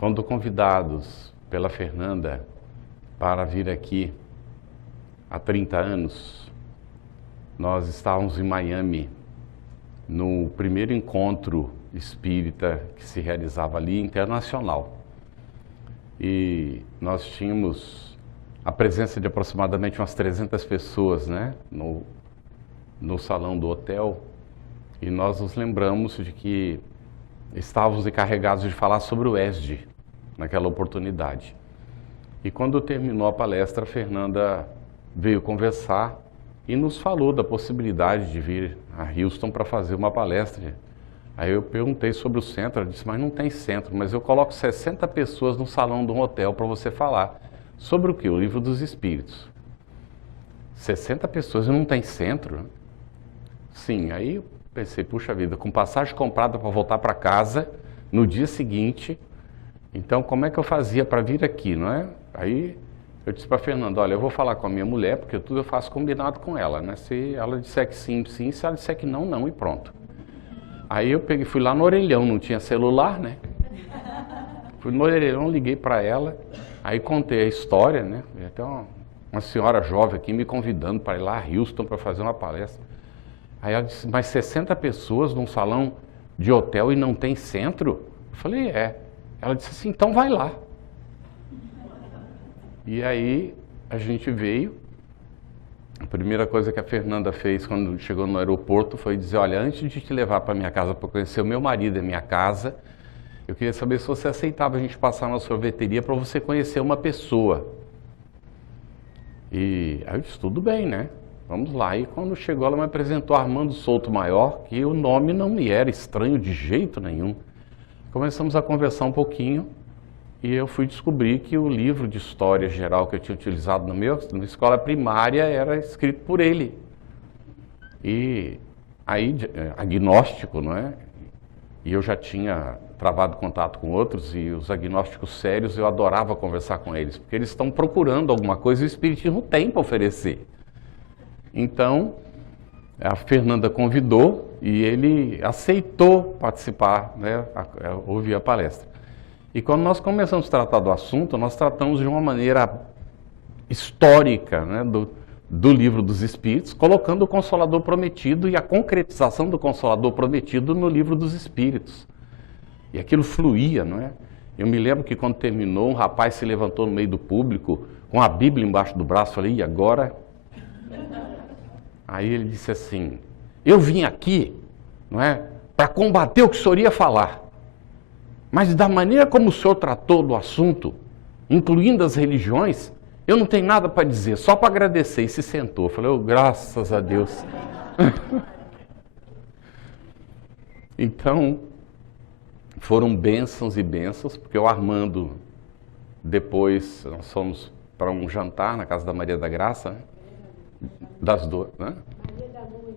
Quando convidados pela Fernanda para vir aqui há 30 anos, nós estávamos em Miami, no primeiro encontro espírita que se realizava ali, internacional. E nós tínhamos a presença de aproximadamente umas 300 pessoas, né, no salão do hotel, e nós nos lembramos de que estávamos encarregados de falar sobre o ESD naquela oportunidade. E quando terminou a palestra, a Fernanda veio conversar e nos falou da possibilidade de vir a Houston para fazer uma palestra. Aí eu perguntei sobre o centro, ela disse, mas não tem centro, mas eu coloco 60 pessoas no salão de um hotel para você falar. Sobre o quê? O Livro dos Espíritos. 60 pessoas e não tem centro? Sim, aí eu pensei, puxa vida, com passagem comprada para voltar para casa, no dia seguinte, então como é que eu fazia para vir aqui, não é? Aí eu disse para a Fernanda, olha, eu vou falar com a minha mulher, porque tudo eu faço combinado com ela, né? Se ela disser que sim, sim, se ela disser que não, não, e pronto. Aí eu peguei, fui lá no orelhão, não tinha celular, né? Fui no orelhão, liguei para ela, aí contei a história, né? E até uma senhora jovem aqui me convidando para ir lá a Houston para fazer uma palestra. Aí ela disse, mas 60 pessoas num salão de hotel e não tem centro? Eu falei, é. Ela disse assim, então vai lá. E aí a gente veio. A primeira coisa que a Fernanda fez quando chegou no aeroporto foi dizer, olha, antes de te levar para minha casa para conhecer o meu marido e a minha casa, eu queria saber se você aceitava a gente passar na sorveteria para você conhecer uma pessoa. E aí eu disse, tudo bem, né? Vamos lá. E quando chegou, ela me apresentou Armando Souto Maior, que o nome não me era estranho de jeito nenhum. Começamos a conversar um pouquinho e eu fui descobrir que o livro de história geral que eu tinha utilizado na escola primária era escrito por ele. E aí, agnóstico, não é? E eu já tinha travado contato com outros e os agnósticos sérios eu adorava conversar com eles, porque eles estão procurando alguma coisa e o Espiritismo tem para oferecer. Então, a Fernanda convidou e ele aceitou participar, né, ouvir a palestra. E quando nós começamos a tratar do assunto, nós tratamos de uma maneira histórica, né, do Livro dos Espíritos, colocando o Consolador Prometido e a concretização do Consolador Prometido no Livro dos Espíritos. E aquilo fluía, não é? Eu me lembro que quando terminou, um rapaz se levantou no meio do público, com a Bíblia embaixo do braço, falei, e agora? Aí ele disse assim, eu vim aqui, não é, para combater o que o senhor ia falar, mas da maneira como o senhor tratou do assunto, incluindo as religiões, eu não tenho nada para dizer, só para agradecer. E se sentou. Eu falei, oh, graças a Deus. Então, foram bênçãos e bênçãos, porque o Armando, depois nós fomos para um jantar na casa da Maria da Graça, né? Das duas, né?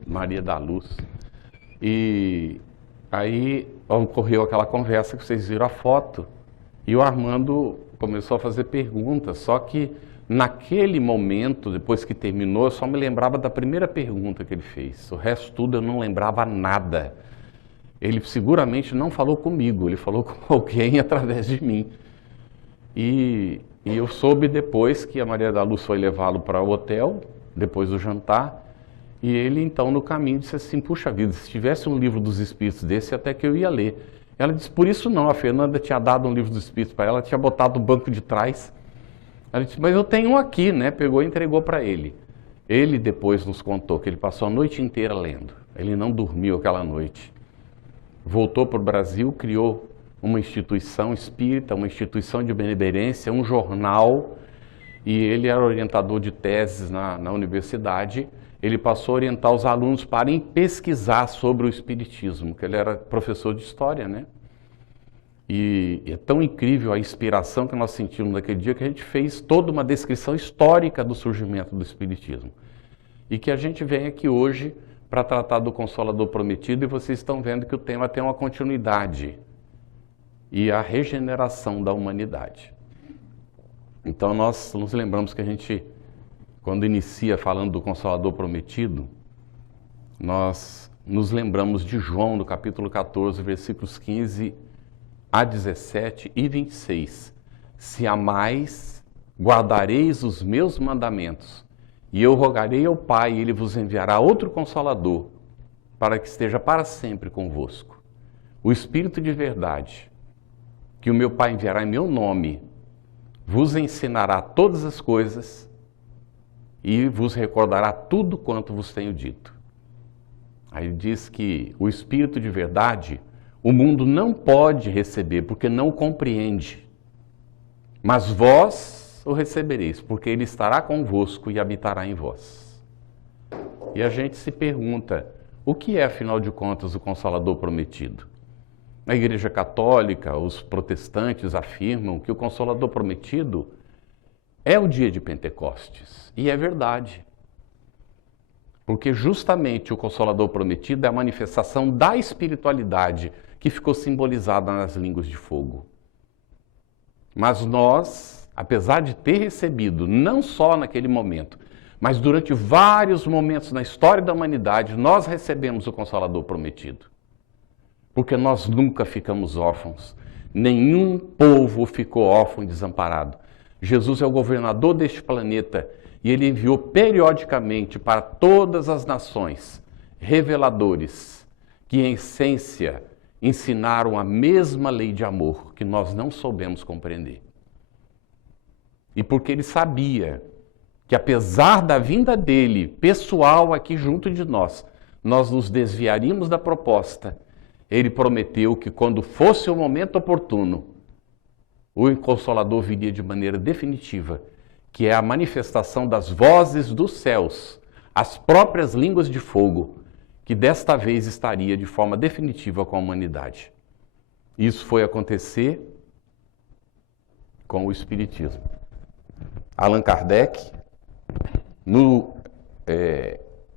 Maria da Luz. E aí ocorreu aquela conversa que vocês viram a foto. E o Armando começou a fazer perguntas, só que naquele momento, depois que terminou, eu só me lembrava da primeira pergunta que ele fez. O resto tudo eu não lembrava nada. Ele seguramente não falou comigo, ele falou com alguém através de mim. E eu soube depois que a Maria da Luz foi levá-lo para o hotel, depois do jantar, e ele então no caminho disse assim, puxa vida, se tivesse um livro dos Espíritos desse, até que eu ia ler. Ela disse, por isso não, a Fernanda tinha dado um livro dos Espíritos para ela, tinha botado no banco de trás. Ela disse, mas eu tenho um aqui, né? Pegou e entregou para ele. Ele depois nos contou que ele passou a noite inteira lendo, ele não dormiu aquela noite. Voltou para o Brasil, criou uma instituição espírita, uma instituição de benemerência, um jornal, e ele era orientador de teses na universidade. Ele passou a orientar os alunos para pesquisar sobre o Espiritismo, que ele era professor de história, né? E é tão incrível a inspiração que nós sentimos naquele dia que a gente fez toda uma descrição histórica do surgimento do Espiritismo. E que a gente vem aqui hoje para tratar do Consolador Prometido, e vocês estão vendo que o tema tem uma continuidade e a regeneração da humanidade. Então nós nos lembramos que a gente, quando inicia falando do Consolador Prometido, nós nos lembramos de João, no capítulo 14, versículos 15 a 17 e 26. Se amais, guardareis os meus mandamentos, e eu rogarei ao Pai, e Ele vos enviará outro Consolador, para que esteja para sempre convosco. O Espírito de verdade, que o meu Pai enviará em meu nome, vos ensinará todas as coisas e vos recordará tudo quanto vos tenho dito. Aí ele diz que o Espírito de verdade, o mundo não pode receber, porque não compreende. Mas vós o recebereis, porque ele estará convosco e habitará em vós. E a gente se pergunta, o que é, afinal de contas, o Consolador prometido? Na Igreja Católica, os protestantes afirmam que o Consolador prometido é o dia de Pentecostes. E é verdade. Porque justamente o Consolador prometido é a manifestação da espiritualidade que ficou simbolizada nas línguas de fogo. Mas nós, apesar de ter recebido, não só naquele momento, mas durante vários momentos na história da humanidade, nós recebemos o Consolador prometido. Porque nós nunca ficamos órfãos. Nenhum povo ficou órfão e desamparado. Jesus é o governador deste planeta e ele enviou periodicamente para todas as nações reveladores que, em essência, ensinaram a mesma lei de amor que nós não soubemos compreender. E porque ele sabia que, apesar da vinda dele, pessoal aqui junto de nós nos desviaríamos da proposta, ele prometeu que, quando fosse o momento oportuno, o Consolador viria de maneira definitiva, que é a manifestação das vozes dos céus, as próprias línguas de fogo, que desta vez estaria de forma definitiva com a humanidade. Isso foi acontecer com o Espiritismo. Allan Kardec, no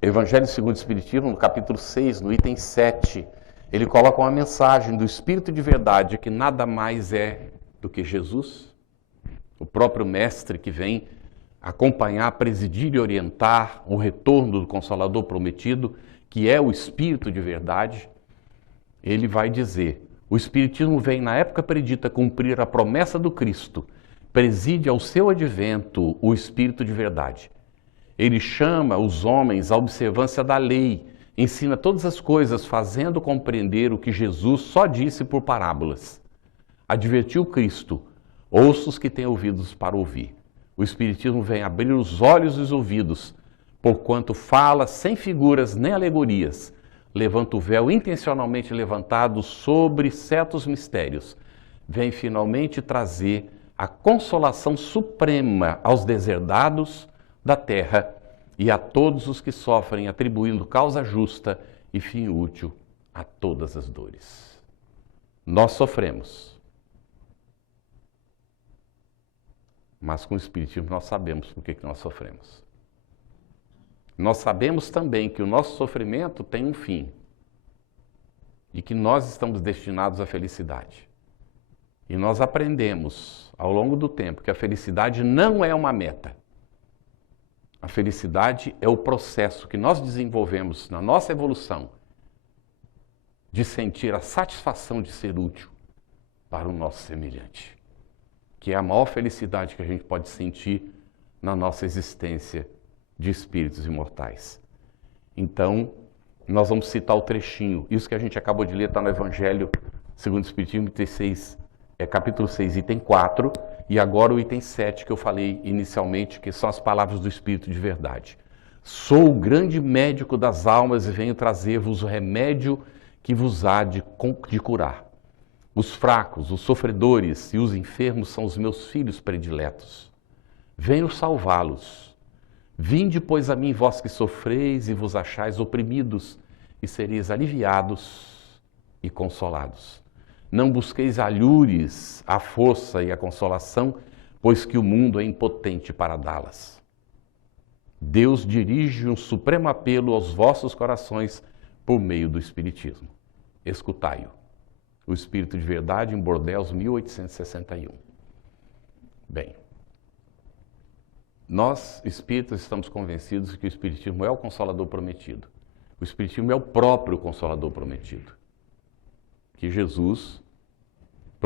Evangelho segundo o Espiritismo, no capítulo 6, no item 7, ele coloca uma mensagem do Espírito de verdade, que nada mais é do que Jesus, o próprio Mestre que vem acompanhar, presidir e orientar o retorno do Consolador prometido, que é o Espírito de verdade. Ele vai dizer, o Espiritismo vem na época predita cumprir a promessa do Cristo, preside ao seu advento o Espírito de verdade. Ele chama os homens à observância da lei, ensina todas as coisas, fazendo compreender o que Jesus só disse por parábolas. Advertiu Cristo, ouça os que têm ouvidos para ouvir. O Espiritismo vem abrir os olhos e os ouvidos, porquanto fala sem figuras nem alegorias, levanta o véu intencionalmente levantado sobre certos mistérios, vem finalmente trazer a consolação suprema aos deserdados da terra e a todos os que sofrem, atribuindo causa justa e fim útil a todas as dores. Nós sofremos, mas com o Espiritismo nós sabemos por que nós sofremos. Nós sabemos também que o nosso sofrimento tem um fim e que nós estamos destinados à felicidade. E nós aprendemos ao longo do tempo que a felicidade não é uma meta. A felicidade é o processo que nós desenvolvemos na nossa evolução de sentir a satisfação de ser útil para o nosso semelhante, que é a maior felicidade que a gente pode sentir na nossa existência de espíritos imortais. Então, nós vamos citar o trechinho. Isso que a gente acabou de ler está no Evangelho segundo o Espiritismo, capítulo 6, item 4, e agora o item 7 que eu falei inicialmente, que são as palavras do Espírito de verdade. Sou o grande médico das almas e venho trazer-vos o remédio que vos há de curar. Os fracos, os sofredores e os enfermos são os meus filhos prediletos. Venho salvá-los. Vinde, pois, a mim, vós que sofreis e vos achais oprimidos, e sereis aliviados e consolados. Não busqueis alhures, a força e a consolação, pois que o mundo é impotente para dá-las. Deus dirige um supremo apelo aos vossos corações por meio do Espiritismo. Escutai-o. O Espírito de Verdade, em Bordeaux, 1861. Bem, nós, espíritas, estamos convencidos que o Espiritismo é o Consolador prometido. O Espiritismo é o próprio Consolador prometido, que Jesus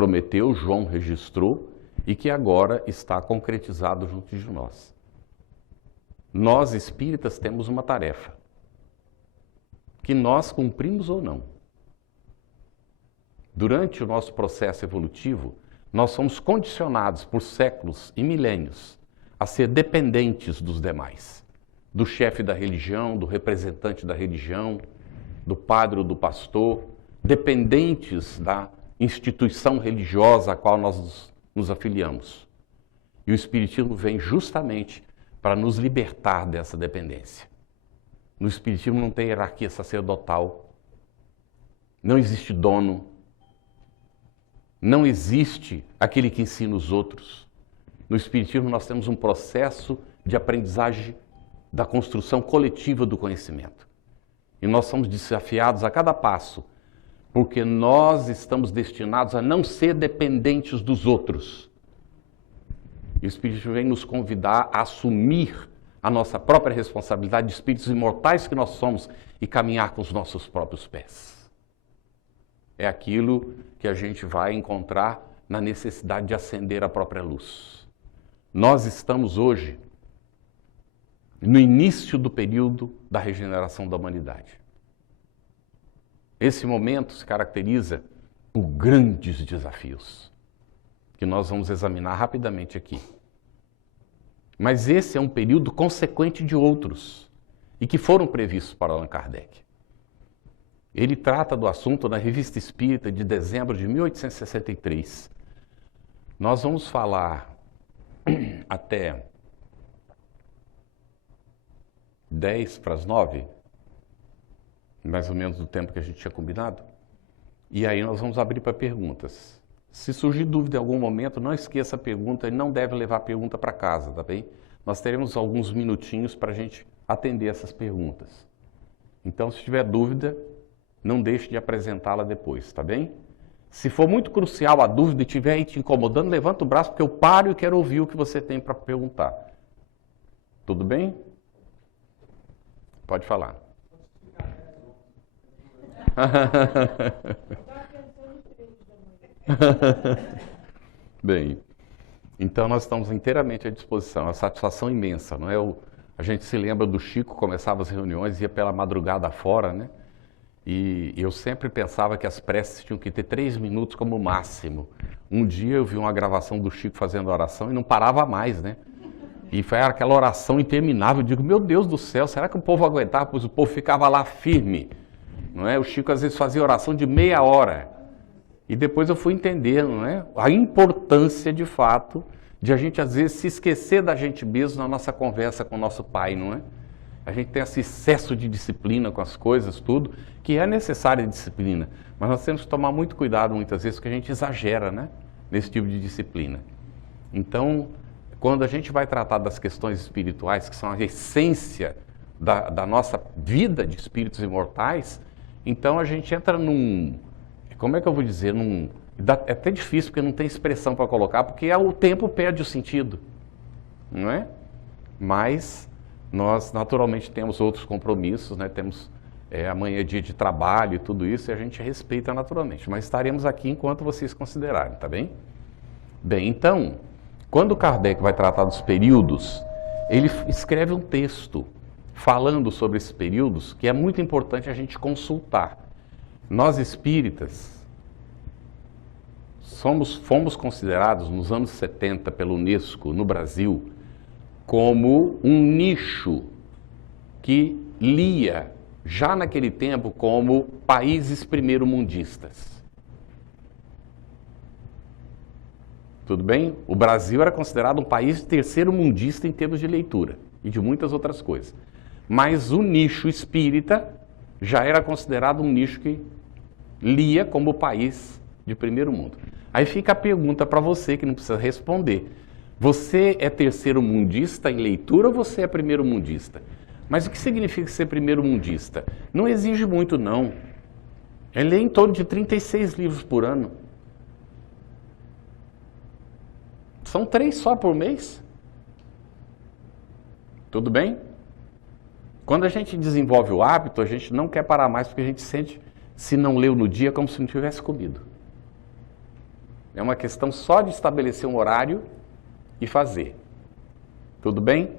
prometeu, João registrou e que agora está concretizado junto de nós. Nós espíritas temos uma tarefa, que nós cumprimos ou não. Durante o nosso processo evolutivo, nós somos condicionados por séculos e milênios a ser dependentes dos demais, do chefe da religião, do representante da religião, do padre ou do pastor, dependentes da instituição religiosa a qual nós nos afiliamos. E o Espiritismo vem justamente para nos libertar dessa dependência. No Espiritismo não tem hierarquia sacerdotal, não existe dono, não existe aquele que ensina os outros. No Espiritismo nós temos um processo de aprendizagem da construção coletiva do conhecimento. E nós somos desafiados a cada passo, porque nós estamos destinados a não ser dependentes dos outros. E o Espiritismo vem nos convidar a assumir a nossa própria responsabilidade de espíritos imortais que nós somos e caminhar com os nossos próprios pés. É aquilo que a gente vai encontrar na necessidade de acender a própria luz. Nós estamos hoje no início do período da regeneração da humanidade. Esse momento se caracteriza por grandes desafios, que nós vamos examinar rapidamente aqui. Mas esse é um período consequente de outros, e que foram previstos para Allan Kardec. Ele trata do assunto na Revista Espírita de dezembro de 1863. Nós vamos falar até 8:50, mais ou menos do tempo que a gente tinha combinado. E aí nós vamos abrir para perguntas. Se surgir dúvida em algum momento, não esqueça a pergunta e não deve levar a pergunta para casa, tá bem? Nós teremos alguns minutinhos para a gente atender essas perguntas. Então, se tiver dúvida, não deixe de apresentá-la depois, tá bem? Se for muito crucial a dúvida e estiver aí te incomodando, levanta o braço, porque eu paro e quero ouvir o que você tem para perguntar. Tudo bem? Pode falar. Bem, então nós estamos inteiramente à disposição, é uma satisfação imensa, não é? A gente se lembra do Chico, começava as reuniões, ia pela madrugada fora, né? E eu sempre pensava que as preces tinham que ter 3 minutos como máximo. Um dia eu vi uma gravação do Chico fazendo oração e não parava mais, né? E foi aquela oração interminável. Eu digo, meu Deus do céu, será que o povo aguentava? Pois o povo ficava lá firme, não é? O Chico às vezes fazia oração de meia hora. E depois eu fui entender, não é? A importância, de fato, de a gente às vezes se esquecer da gente mesmo na nossa conversa com o nosso Pai, não é? A gente tem esse excesso de disciplina com as coisas, tudo, que é necessária disciplina. Mas nós temos que tomar muito cuidado muitas vezes, porque a gente exagera, né? Nesse tipo de disciplina. Então, quando a gente vai tratar das questões espirituais, que são a essência da nossa vida de espíritos imortais, então a gente entra num... Como é que eu vou dizer? É até difícil, porque não tem expressão para colocar, porque o tempo perde o sentido, não é? Mas nós, naturalmente, temos outros compromissos, né? Temos amanhã é dia de trabalho e tudo isso, e a gente respeita naturalmente. Mas estaremos aqui enquanto vocês considerarem, tá bem? Bem, então, quando Kardec vai tratar dos períodos, ele escreve um texto falando sobre esses períodos, que é muito importante a gente consultar. Nós espíritas fomos considerados nos anos 70 pela Unesco, no Brasil, como um nicho que lia, já naquele tempo, como países primeiro-mundistas. Tudo bem? O Brasil era considerado um país terceiro-mundista em termos de leitura e de muitas outras coisas. Mas o nicho espírita já era considerado um nicho que lia como país de primeiro mundo. Aí fica a pergunta para você, que não precisa responder. Você é terceiro-mundista em leitura ou você é primeiro-mundista? Mas o que significa ser primeiro-mundista? Não exige muito, não. Ele lê em torno de 36 livros por ano. São 3 só por mês. Tudo bem? Quando a gente desenvolve o hábito, a gente não quer parar mais, porque a gente sente, se não leu no dia, como se não tivesse comido. É uma questão só de estabelecer um horário e fazer. Tudo bem?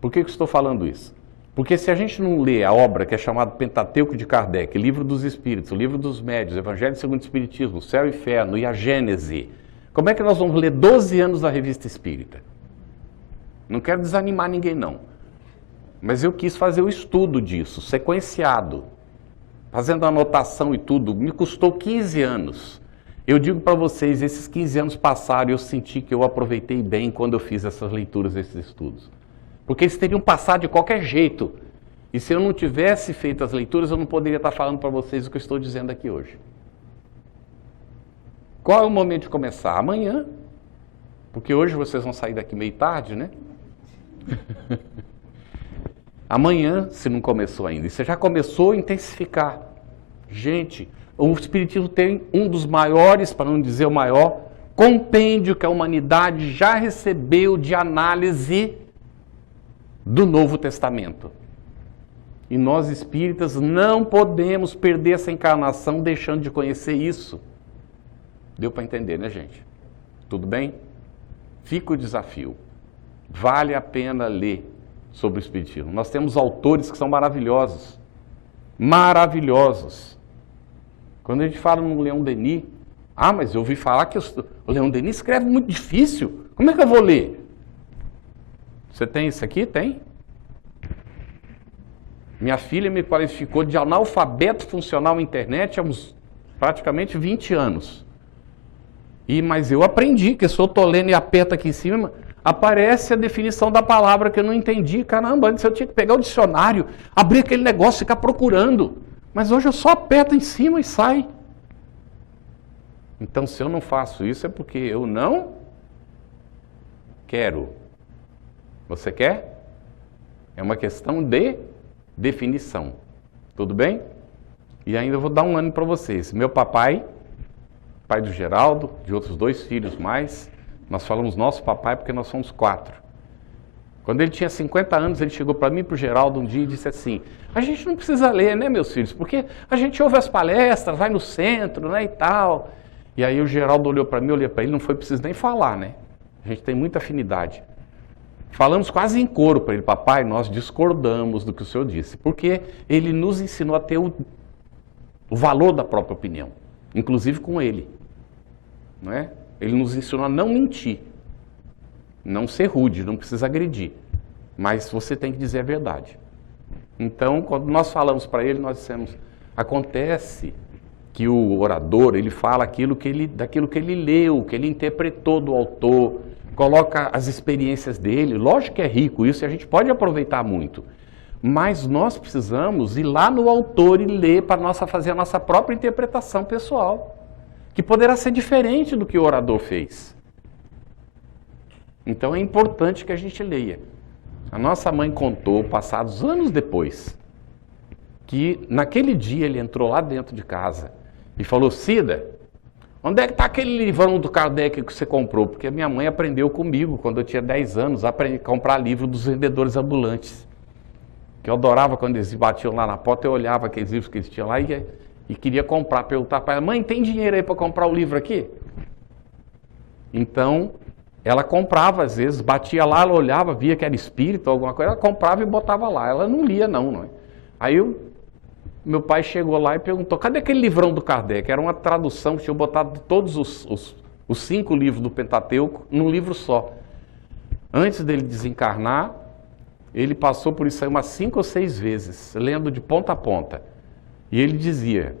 Por que eu estou falando isso? Porque se a gente não lê a obra que é chamada Pentateuco de Kardec, Livro dos Espíritos, Livro dos Médiuns, Evangelho segundo o Espiritismo, Céu e Inferno e a Gênese, como é que nós vamos ler 12 anos da Revista Espírita? Não quero desanimar ninguém, não. Mas eu quis fazer o estudo disso, sequenciado, fazendo anotação e tudo. Me custou 15 anos. Eu digo para vocês, esses 15 anos passaram e eu senti que eu aproveitei bem quando eu fiz essas leituras, esses estudos. Porque eles teriam passado de qualquer jeito. E se eu não tivesse feito as leituras, eu não poderia estar falando para vocês o que eu estou dizendo aqui hoje. Qual é o momento de começar? Amanhã. Porque hoje vocês vão sair daqui meio tarde, né? Amanhã, se não começou ainda. E você já começou a intensificar. Gente, o Espiritismo tem um dos maiores, para não dizer o maior, compêndio que a humanidade já recebeu de análise do Novo Testamento. E nós espíritas não podemos perder essa encarnação deixando de conhecer isso. Deu para entender, né, gente? Tudo bem? Fica o desafio. Vale a pena ler sobre o Espiritismo. Nós temos autores que são maravilhosos. Maravilhosos. Quando a gente fala no Leon Denis, mas eu ouvi falar que o Leon Denis escreve muito difícil. Como é que eu vou ler? Você tem isso aqui? Tem? Minha filha me qualificou de analfabeto funcional na internet há uns praticamente 20 anos. Mas eu aprendi que se eu estou lendo e aperto aqui em cima, aparece a definição da palavra que eu não entendi. Caramba, antes eu tinha que pegar o dicionário, abrir aquele negócio e ficar procurando. Mas hoje eu só aperto em cima e sai. Então, se eu não faço isso, é porque eu não quero. Você quer? É uma questão de definição. Tudo bem? E ainda eu vou dar um ano para vocês. Meu papai, pai do Geraldo, de outros 2 filhos mais, nós falamos nosso papai porque nós somos 4. Quando ele tinha 50 anos, ele chegou para mim e para o Geraldo um dia e disse assim: a gente não precisa ler, né, meus filhos? Porque a gente ouve as palestras, vai no centro, né, e tal. E aí o Geraldo olhou para mim, eu olhei para ele, não foi preciso nem falar, né? A gente tem muita afinidade. Falamos quase em coro para ele: papai, nós discordamos do que o senhor disse, porque ele nos ensinou a ter o valor da própria opinião, inclusive com ele, não é? Ele nos ensinou a não mentir, não ser rude, não precisa agredir, mas você tem que dizer a verdade. Então, quando nós falamos para ele, nós dissemos: acontece que o orador, ele fala daquilo que ele leu, que ele interpretou do autor, coloca as experiências dele. Lógico que é rico isso e a gente pode aproveitar muito, mas nós precisamos ir lá no autor e ler para fazer a nossa própria interpretação pessoal, que poderá ser diferente do que o orador fez. Então é importante que a gente leia. A nossa mãe contou, passados anos depois, que naquele dia ele entrou lá dentro de casa e falou: Cida, onde é que está aquele livrão do Kardec que você comprou? Porque a minha mãe aprendeu comigo, quando eu tinha 10 anos, a comprar livro dos vendedores ambulantes. Que eu adorava quando eles batiam lá na porta, eu olhava aqueles livros que eles tinham lá e queria comprar, perguntar para ela: mãe, tem dinheiro aí para comprar o livro aqui? Então, ela comprava às vezes, batia lá, ela olhava, via que era espírito ou alguma coisa, ela comprava e botava lá. Ela não lia não é? Aí meu pai chegou lá e perguntou: cadê aquele livrão do Kardec? Era uma tradução que tinha botado todos os 5 livros do Pentateuco num livro só. Antes dele desencarnar, ele passou por isso aí umas 5 ou 6 vezes, lendo de ponta a ponta. E ele dizia: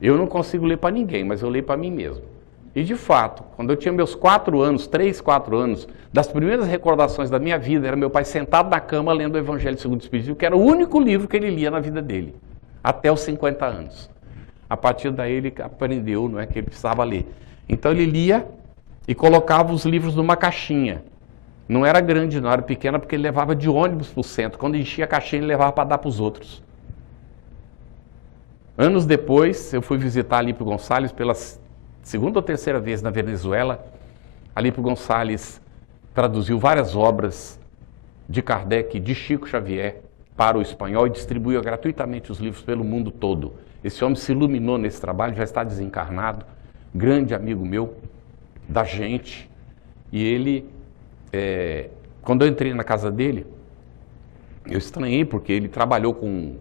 eu não consigo ler para ninguém, mas eu leio para mim mesmo. E de fato, quando eu tinha meus 4 anos, 3, 4 anos, das primeiras recordações da minha vida, era meu pai sentado na cama lendo o Evangelho segundo o Espiritismo, que era o único livro que ele lia na vida dele, até os 50 anos. A partir daí ele aprendeu, não é, que ele precisava ler. Então ele lia e colocava os livros numa caixinha. Não era grande, não era pequena, porque ele levava de ônibus para o centro. Quando enchia a caixinha, ele levava para dar para os outros. Anos depois, eu fui visitar Alípio Gonçalves pela 2ª ou 3ª vez na Venezuela. Alípio Gonçalves traduziu várias obras de Kardec, de Chico Xavier, para o espanhol e distribuiu gratuitamente os livros pelo mundo todo. Esse homem se iluminou nesse trabalho, já está desencarnado, grande amigo meu, da gente, e ele, quando eu entrei na casa dele, eu estranhei, porque ele trabalhou com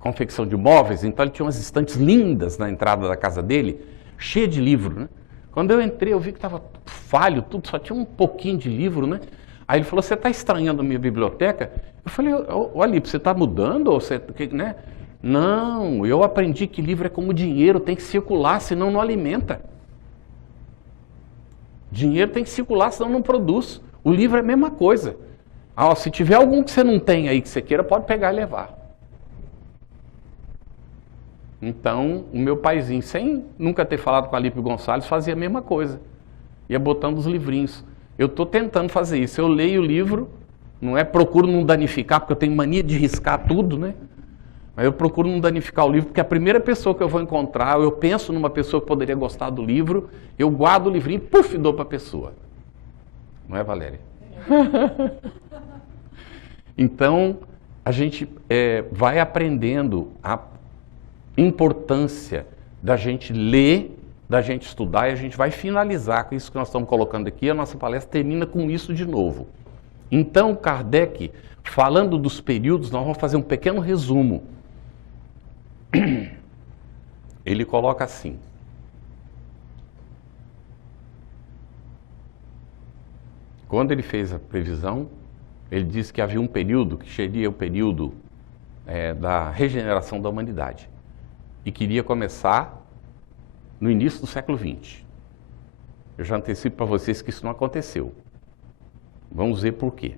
confecção de móveis, então ele tinha umas estantes lindas na entrada da casa dele, cheia de livro, né? Quando eu entrei, eu vi que estava falho, tudo, só tinha um pouquinho de livro, né? Aí ele falou, você está estranhando a minha biblioteca? Eu falei, olha, você está mudando? Ou você, né? Não, eu aprendi que livro é como dinheiro, tem que circular, senão não alimenta. Dinheiro tem que circular, senão não produz. O livro é a mesma coisa. Se tiver algum que você não tem aí, que você queira, pode pegar e levar. Então, o meu paizinho, sem nunca ter falado com a Alípio Gonçalves, fazia a mesma coisa. Ia botando os livrinhos. Eu estou tentando fazer isso. Eu leio o livro, procuro não danificar, porque eu tenho mania de riscar tudo, né? Mas eu procuro não danificar o livro, porque a primeira pessoa que eu vou encontrar, eu penso numa pessoa que poderia gostar do livro, eu guardo o livrinho e puf, dou para a pessoa. Não é, Valéria? Então, a gente vai aprendendo a importância da gente ler, da gente estudar, e a gente vai finalizar com isso que nós estamos colocando aqui. A nossa palestra termina com isso de novo. Então, Kardec, falando dos períodos, nós vamos fazer um pequeno resumo. Ele coloca assim: quando ele fez a previsão, ele disse que havia um período que seria o período da regeneração da humanidade e queria começar no início do século XX. Eu já antecipo para vocês que isso não aconteceu. Vamos ver por quê.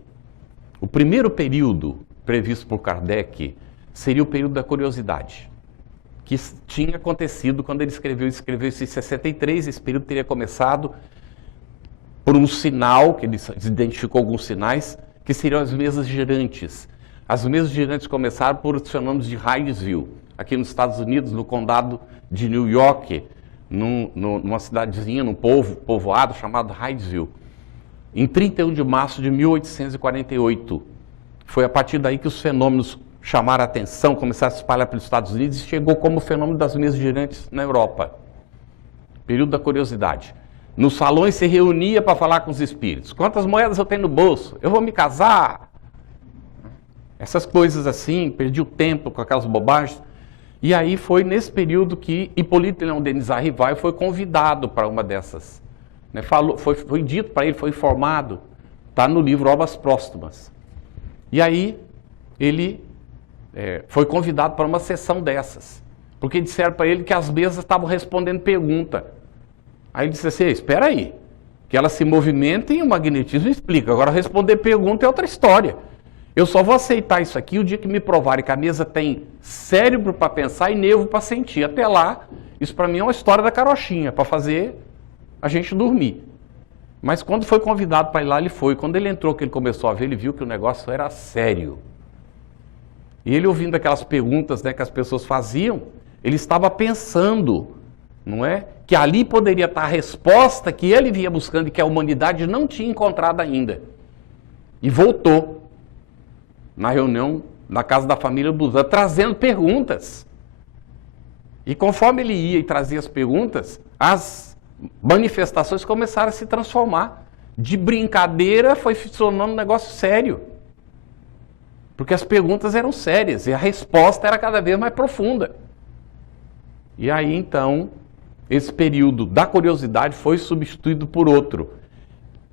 O primeiro período previsto por Kardec seria o período da curiosidade, que tinha acontecido quando ele escreveu isso em 63. Esse período teria começado por um sinal, que ele identificou alguns sinais, que seriam as mesas girantes. As mesas girantes começaram por os fenômenos de Hydesville, aqui nos Estados Unidos, no condado de New York, numa cidadezinha, num povoado chamado Hydesville, em 31 de março de 1848. Foi a partir daí que os fenômenos chamaram a atenção, começaram a se espalhar pelos Estados Unidos e chegou como o fenômeno das mesas girantes na Europa. Período da curiosidade. Nos salões se reunia para falar com os espíritos. Quantas moedas eu tenho no bolso? Eu vou me casar? Essas coisas assim, perdi o tempo com aquelas bobagens. E aí foi nesse período que Hippolyte Léon Denis Arrivai foi convidado para uma dessas. Né? Foi dito para ele, foi informado. Está no livro Obras Póstumas. E aí ele foi convidado para uma sessão dessas. Porque disseram para ele que as mesas estavam respondendo pergunta. Aí ele disse assim, espera aí, que elas se movimentem e o magnetismo explica. Agora responder pergunta é outra história. Eu só vou aceitar isso aqui o dia que me provarem que a mesa tem cérebro para pensar e nervo para sentir. Até lá, isso para mim é uma história da carochinha, para fazer a gente dormir. Mas quando foi convidado para ir lá, ele foi. Quando ele entrou, que ele começou a ver, ele viu que o negócio era sério. E ele ouvindo aquelas perguntas, né, que as pessoas faziam, ele estava pensando, não é? Que ali poderia estar a resposta que ele vinha buscando e que a humanidade não tinha encontrado ainda. E voltou na reunião na casa da família Busan, trazendo perguntas. E conforme ele ia e trazia as perguntas, as manifestações começaram a se transformar. De brincadeira foi se tornando um negócio sério. Porque as perguntas eram sérias e a resposta era cada vez mais profunda. E aí então, esse período da curiosidade foi substituído por outro.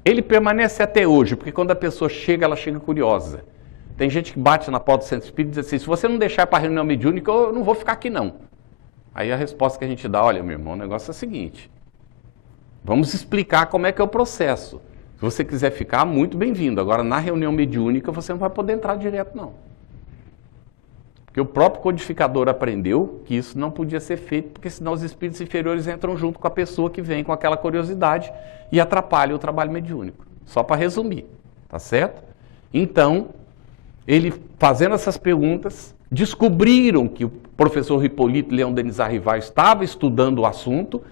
Ele permanece até hoje, porque quando a pessoa chega, ela chega curiosa. Tem gente que bate na porta do centro espírita e diz assim, se você não deixar para a reunião mediúnica, eu não vou ficar aqui não. Aí a resposta que a gente dá, olha meu irmão, o negócio é o seguinte, vamos explicar como é que é o processo. Se você quiser ficar, muito bem-vindo. Agora, na reunião mediúnica, você não vai poder entrar direto não. Porque o próprio codificador aprendeu que isso não podia ser feito, porque senão os espíritos inferiores entram junto com a pessoa que vem com aquela curiosidade e atrapalha o trabalho mediúnico. Só para resumir, tá certo? Então, ele fazendo essas perguntas, descobriram que o professor Hippolyte Léon Denis Arrivai estava estudando o assunto,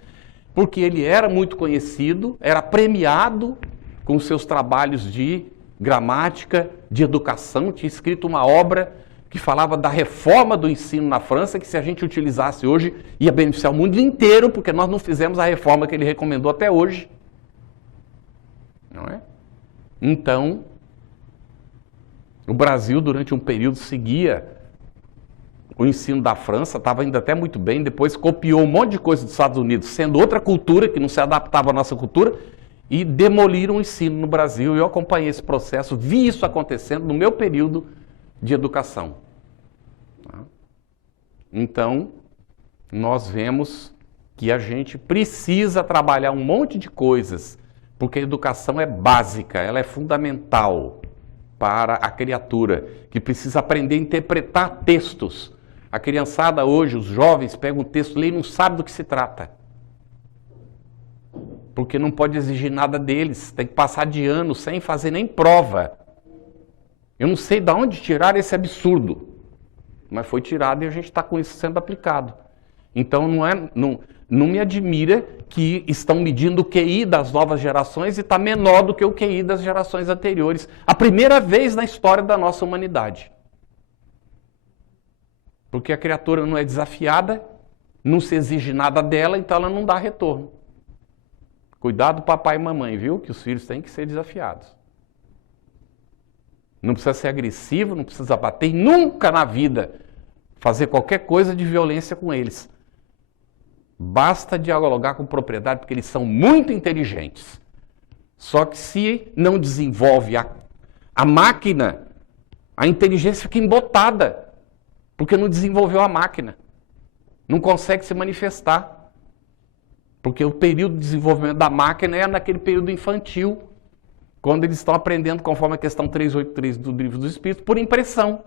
porque ele era muito conhecido, era premiado com seus trabalhos de gramática, de educação, tinha escrito uma obra que falava da reforma do ensino na França, que se a gente utilizasse hoje, ia beneficiar o mundo inteiro, porque nós não fizemos a reforma que ele recomendou até hoje. Não é? Então, o Brasil, durante um período, seguia o ensino da França, estava indo até muito bem, depois copiou um monte de coisa dos Estados Unidos, sendo outra cultura, que não se adaptava à nossa cultura, e demoliram o ensino no Brasil. Eu acompanhei esse processo, vi isso acontecendo no meu período de educação. Então, nós vemos que a gente precisa trabalhar um monte de coisas, porque a educação é básica, ela é fundamental para a criatura, que precisa aprender a interpretar textos. A criançada hoje, os jovens, pegam um texto, leem e não sabem do que se trata. Porque não pode exigir nada deles, tem que passar de ano sem fazer nem prova. Eu não sei de onde tirar esse absurdo, mas foi tirado e a gente está com isso sendo aplicado. Então não me admira que estão medindo o QI das novas gerações e está menor do que o QI das gerações anteriores. A primeira vez na história da nossa humanidade. Porque a criatura não é desafiada, não se exige nada dela, então ela não dá retorno. Cuidado, papai e mamãe, viu? Que os filhos têm que ser desafiados. Não precisa ser agressivo, não precisa bater, nunca na vida fazer qualquer coisa de violência com eles. Basta dialogar com propriedade, porque eles são muito inteligentes. Só que se não desenvolve a máquina, a inteligência fica embotada, porque não desenvolveu a máquina. Não consegue se manifestar. Porque o período de desenvolvimento da máquina é naquele período infantil, quando eles estão aprendendo, conforme a questão 383 do Livro dos Espíritos, por impressão.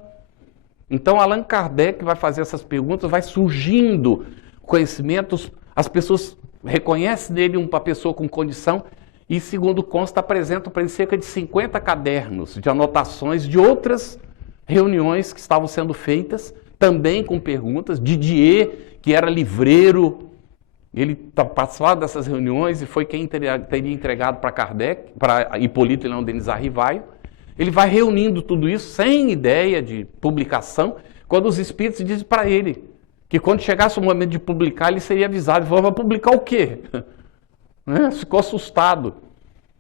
Então, Allan Kardec vai fazer essas perguntas, vai surgindo conhecimentos, as pessoas reconhecem nele uma pessoa com condição e, segundo consta, apresentam para ele cerca de 50 cadernos de anotações de outras reuniões que estavam sendo feitas, também com perguntas. Didier, que era livreiro, ele participava dessas reuniões e foi quem teria entregado para Kardec, para Hipólito Leão Denis Arrivaio. Ele vai reunindo tudo isso sem ideia de publicação, quando os espíritos dizem para ele que quando chegasse o momento de publicar, ele seria avisado. Ele falou: vai publicar o quê? Ficou assustado.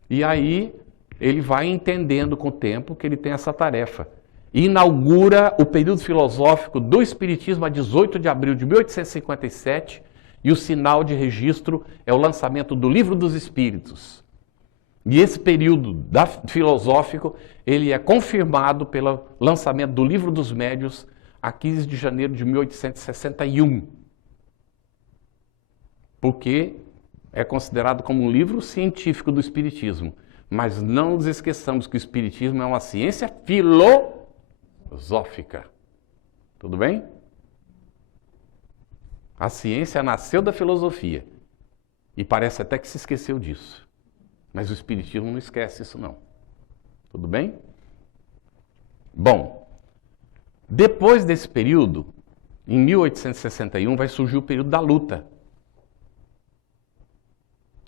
E aí ele vai entendendo com o tempo que ele tem essa tarefa. E inaugura o período filosófico do Espiritismo a 18 de abril de 1857, e o sinal de registro é o lançamento do Livro dos Espíritos. E esse período filosófico, ele é confirmado pelo lançamento do Livro dos Médiuns a 15 de janeiro de 1861. Porque é considerado como um livro científico do Espiritismo. Mas não nos esqueçamos que o Espiritismo é uma ciência filosófica. Tudo bem? A ciência nasceu da filosofia e parece até que se esqueceu disso. Mas o Espiritismo não esquece isso não. Tudo bem? Bom, depois desse período, em 1861, vai surgir o período da luta.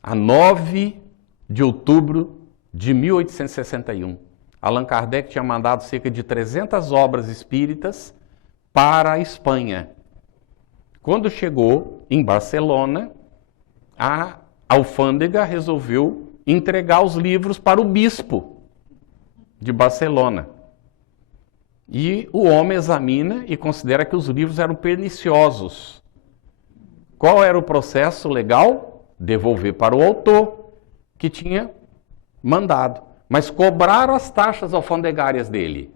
A 9 de outubro de 1861, Allan Kardec tinha mandado cerca de 300 obras espíritas para a Espanha. Quando chegou em Barcelona, a alfândega resolveu entregar os livros para o bispo de Barcelona. E o homem examina e considera que os livros eram perniciosos. Qual era o processo legal? Devolver para o autor, que tinha mandado. Mas cobraram as taxas alfandegárias dele.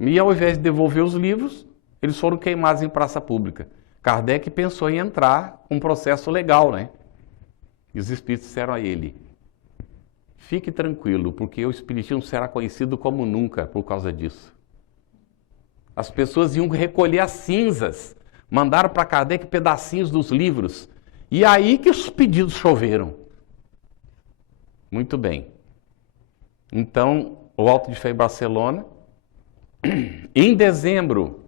E ao invés de devolver os livros, eles foram queimados em praça pública. Kardec pensou em entrar com um processo legal, né? E os espíritos disseram a ele: fique tranquilo, porque o espiritismo será conhecido como nunca por causa disso. As pessoas iam recolher as cinzas, mandaram para Kardec pedacinhos dos livros, e aí que os pedidos choveram. Muito bem. Então, o Auto de Fé em Barcelona, em dezembro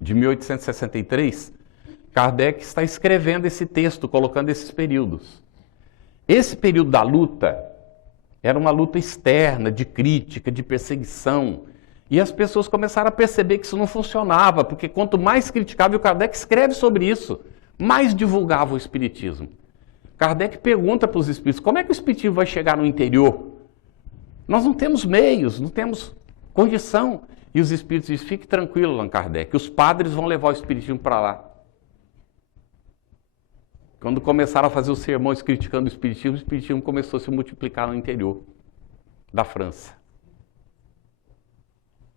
de 1863, Kardec está escrevendo esse texto, colocando esses períodos. Esse período da luta era uma luta externa, de crítica, de perseguição. E as pessoas começaram a perceber que isso não funcionava, porque quanto mais criticava, e o Kardec escreve sobre isso, mais divulgava o espiritismo. Kardec pergunta para os espíritos, como é que o espiritismo vai chegar no interior? Nós não temos meios, não temos condição. E os espíritos dizem, fique tranquilo, Allan Kardec, os padres vão levar o espiritismo para lá. Quando começaram a fazer os sermões criticando o espiritismo começou a se multiplicar no interior da França.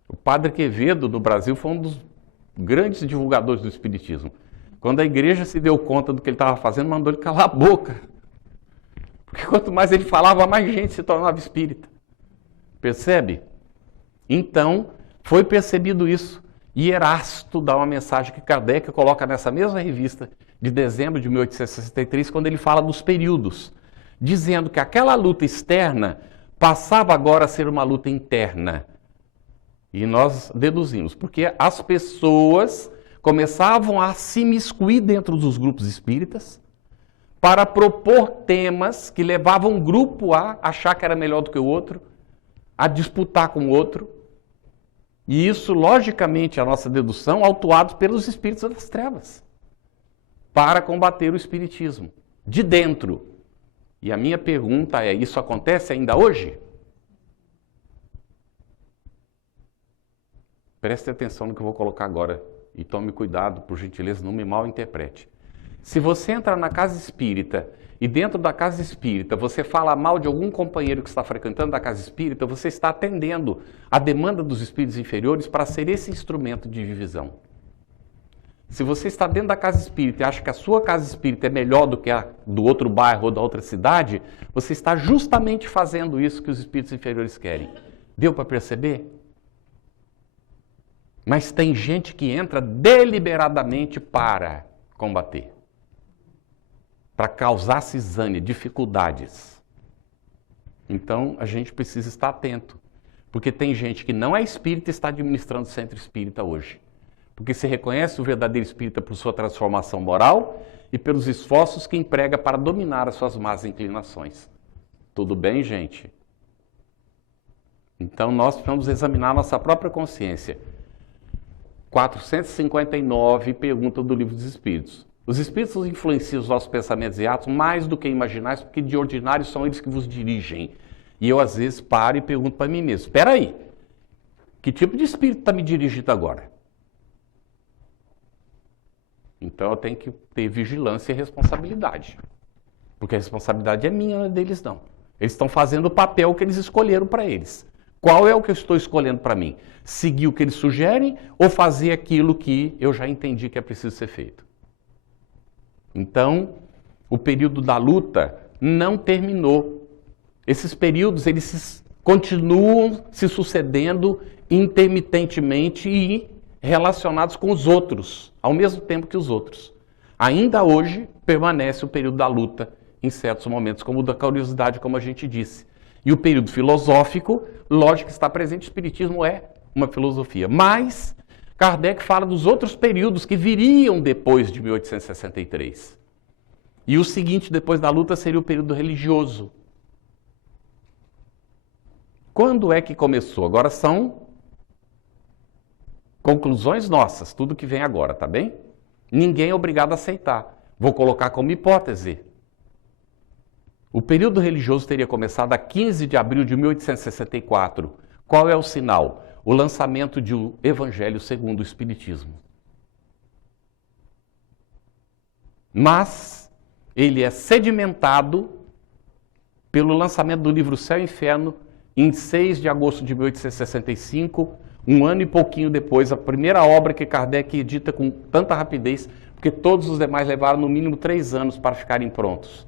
O padre Quevedo, no Brasil, foi um dos grandes divulgadores do espiritismo. Quando a igreja se deu conta do que ele estava fazendo, mandou ele calar a boca. Porque quanto mais ele falava, mais gente se tornava espírita. Percebe? Então, foi percebido isso. E Erasto dá uma mensagem que Kardec coloca nessa mesma revista de dezembro de 1863, quando ele fala dos períodos, dizendo que aquela luta externa passava agora a ser uma luta interna. E nós deduzimos, porque as pessoas começavam a se imiscuir dentro dos grupos espíritas para propor temas que levavam um grupo a achar que era melhor do que o outro, a disputar com o outro. E isso, logicamente, a nossa dedução, autuados pelos espíritos das trevas, para combater o espiritismo, de dentro. E a minha pergunta é, isso acontece ainda hoje? Preste atenção no que eu vou colocar agora e tome cuidado, por gentileza, não me mal interprete. Se você entra na casa espírita e dentro da casa espírita você fala mal de algum companheiro que está frequentando a casa espírita, você está atendendo a demanda dos espíritos inferiores para ser esse instrumento de divisão. Se você está dentro da casa espírita e acha que a sua casa espírita é melhor do que a do outro bairro ou da outra cidade, você está justamente fazendo isso que os espíritos inferiores querem. Deu para perceber? Mas tem gente que entra deliberadamente para combater, para causar cisânia, dificuldades. Então, a gente precisa estar atento, porque tem gente que não é espírita e está administrando o centro espírita hoje. Porque se reconhece o verdadeiro espírita por sua transformação moral e pelos esforços que emprega para dominar as suas más inclinações. Tudo bem, gente? Então, nós precisamos examinar nossa própria consciência. 459, pergunta do Livro dos Espíritos. Os Espíritos influenciam os nossos pensamentos e atos mais do que imaginais, porque de ordinário são eles que vos dirigem. E eu, às vezes, paro e pergunto para mim mesmo, espera aí, que tipo de Espírito está me dirigindo agora? Então, eu tenho que ter vigilância e responsabilidade. Porque a responsabilidade é minha, não é deles, não. Eles estão fazendo o papel que eles escolheram para eles. Qual é o que eu estou escolhendo para mim? Seguir o que eles sugerem ou fazer aquilo que eu já entendi que é preciso ser feito? Então, o período da luta não terminou. Esses períodos, eles continuam se sucedendo intermitentemente e relacionados com os outros, ao mesmo tempo que os outros. Ainda hoje, permanece o período da luta em certos momentos, como o da curiosidade, como a gente disse. E o período filosófico, lógico que está presente, o espiritismo é uma filosofia. Mas Kardec fala dos outros períodos que viriam depois de 1863. E o seguinte, depois da luta, seria o período religioso. Quando é que começou? Agora são conclusões nossas, tudo que vem agora, tá bem? Ninguém é obrigado a aceitar. Vou colocar como hipótese. O período religioso teria começado a 15 de abril de 1864. Qual é o sinal? O lançamento do Evangelho segundo o Espiritismo. Mas ele é sedimentado pelo lançamento do livro Céu e Inferno em 6 de agosto de 1865, um ano e pouquinho depois, a primeira obra que Kardec edita com tanta rapidez, porque todos os demais levaram no mínimo 3 anos para ficarem prontos.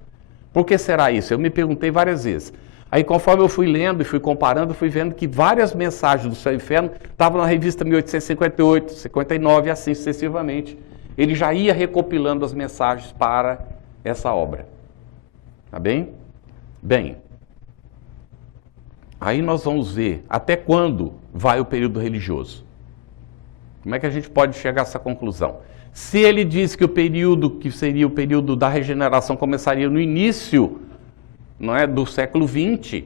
Por que será isso? Eu me perguntei várias vezes. Aí, conforme eu fui lendo e fui comparando, fui vendo que várias mensagens do Céu e Inferno estavam na revista 1858, 59 e assim sucessivamente. Ele já ia recopilando as mensagens para essa obra. Tá bem? Bem, aí nós vamos ver até quando vai o período religioso. Como é que a gente pode chegar a essa conclusão? Se ele diz que o período que seria o período da regeneração começaria no início, não é, do século XX,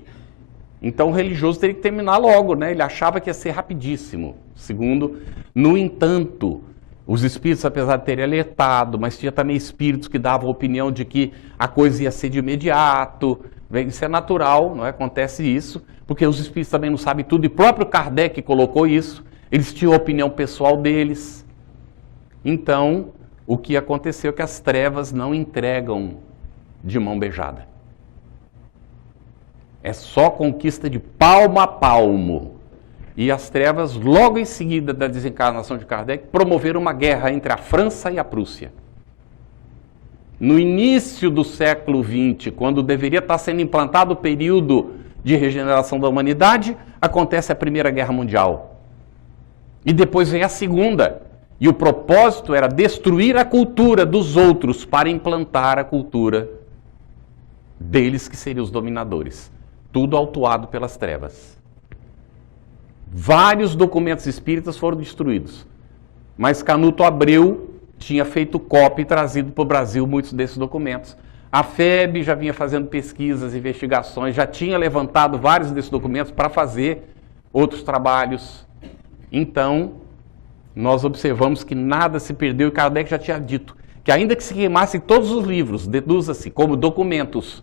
Então o religioso teria que terminar logo, né? Ele achava que ia ser rapidíssimo. Segundo, no entanto, os espíritos, apesar de terem alertado, mas tinha também espíritos que davam a opinião de que a coisa ia ser de imediato. Isso é natural, não é? Acontece isso, porque os espíritos também não sabem tudo, e próprio Kardec colocou isso, eles tinham a opinião pessoal deles. Então, o que aconteceu é que as trevas não entregam de mão beijada. É só conquista de palmo a palmo. E as trevas, logo em seguida da desencarnação de Kardec, promoveram uma guerra entre a França e a Prússia. No início do século XX, quando deveria estar sendo implantado o período de regeneração da humanidade, acontece a Primeira Guerra Mundial. E depois vem a Segunda. E o propósito era destruir a cultura dos outros para implantar a cultura deles, que seriam os dominadores. Tudo autuado pelas trevas. Vários documentos espíritas foram destruídos, mas Canuto Abreu tinha feito cópia e trazido para o Brasil muitos desses documentos. A FEB já vinha fazendo pesquisas, investigações, já tinha levantado vários desses documentos para fazer outros trabalhos. Então, nós observamos que nada se perdeu, e Kardec já tinha dito que ainda que se queimassem todos os livros, deduza-se como documentos,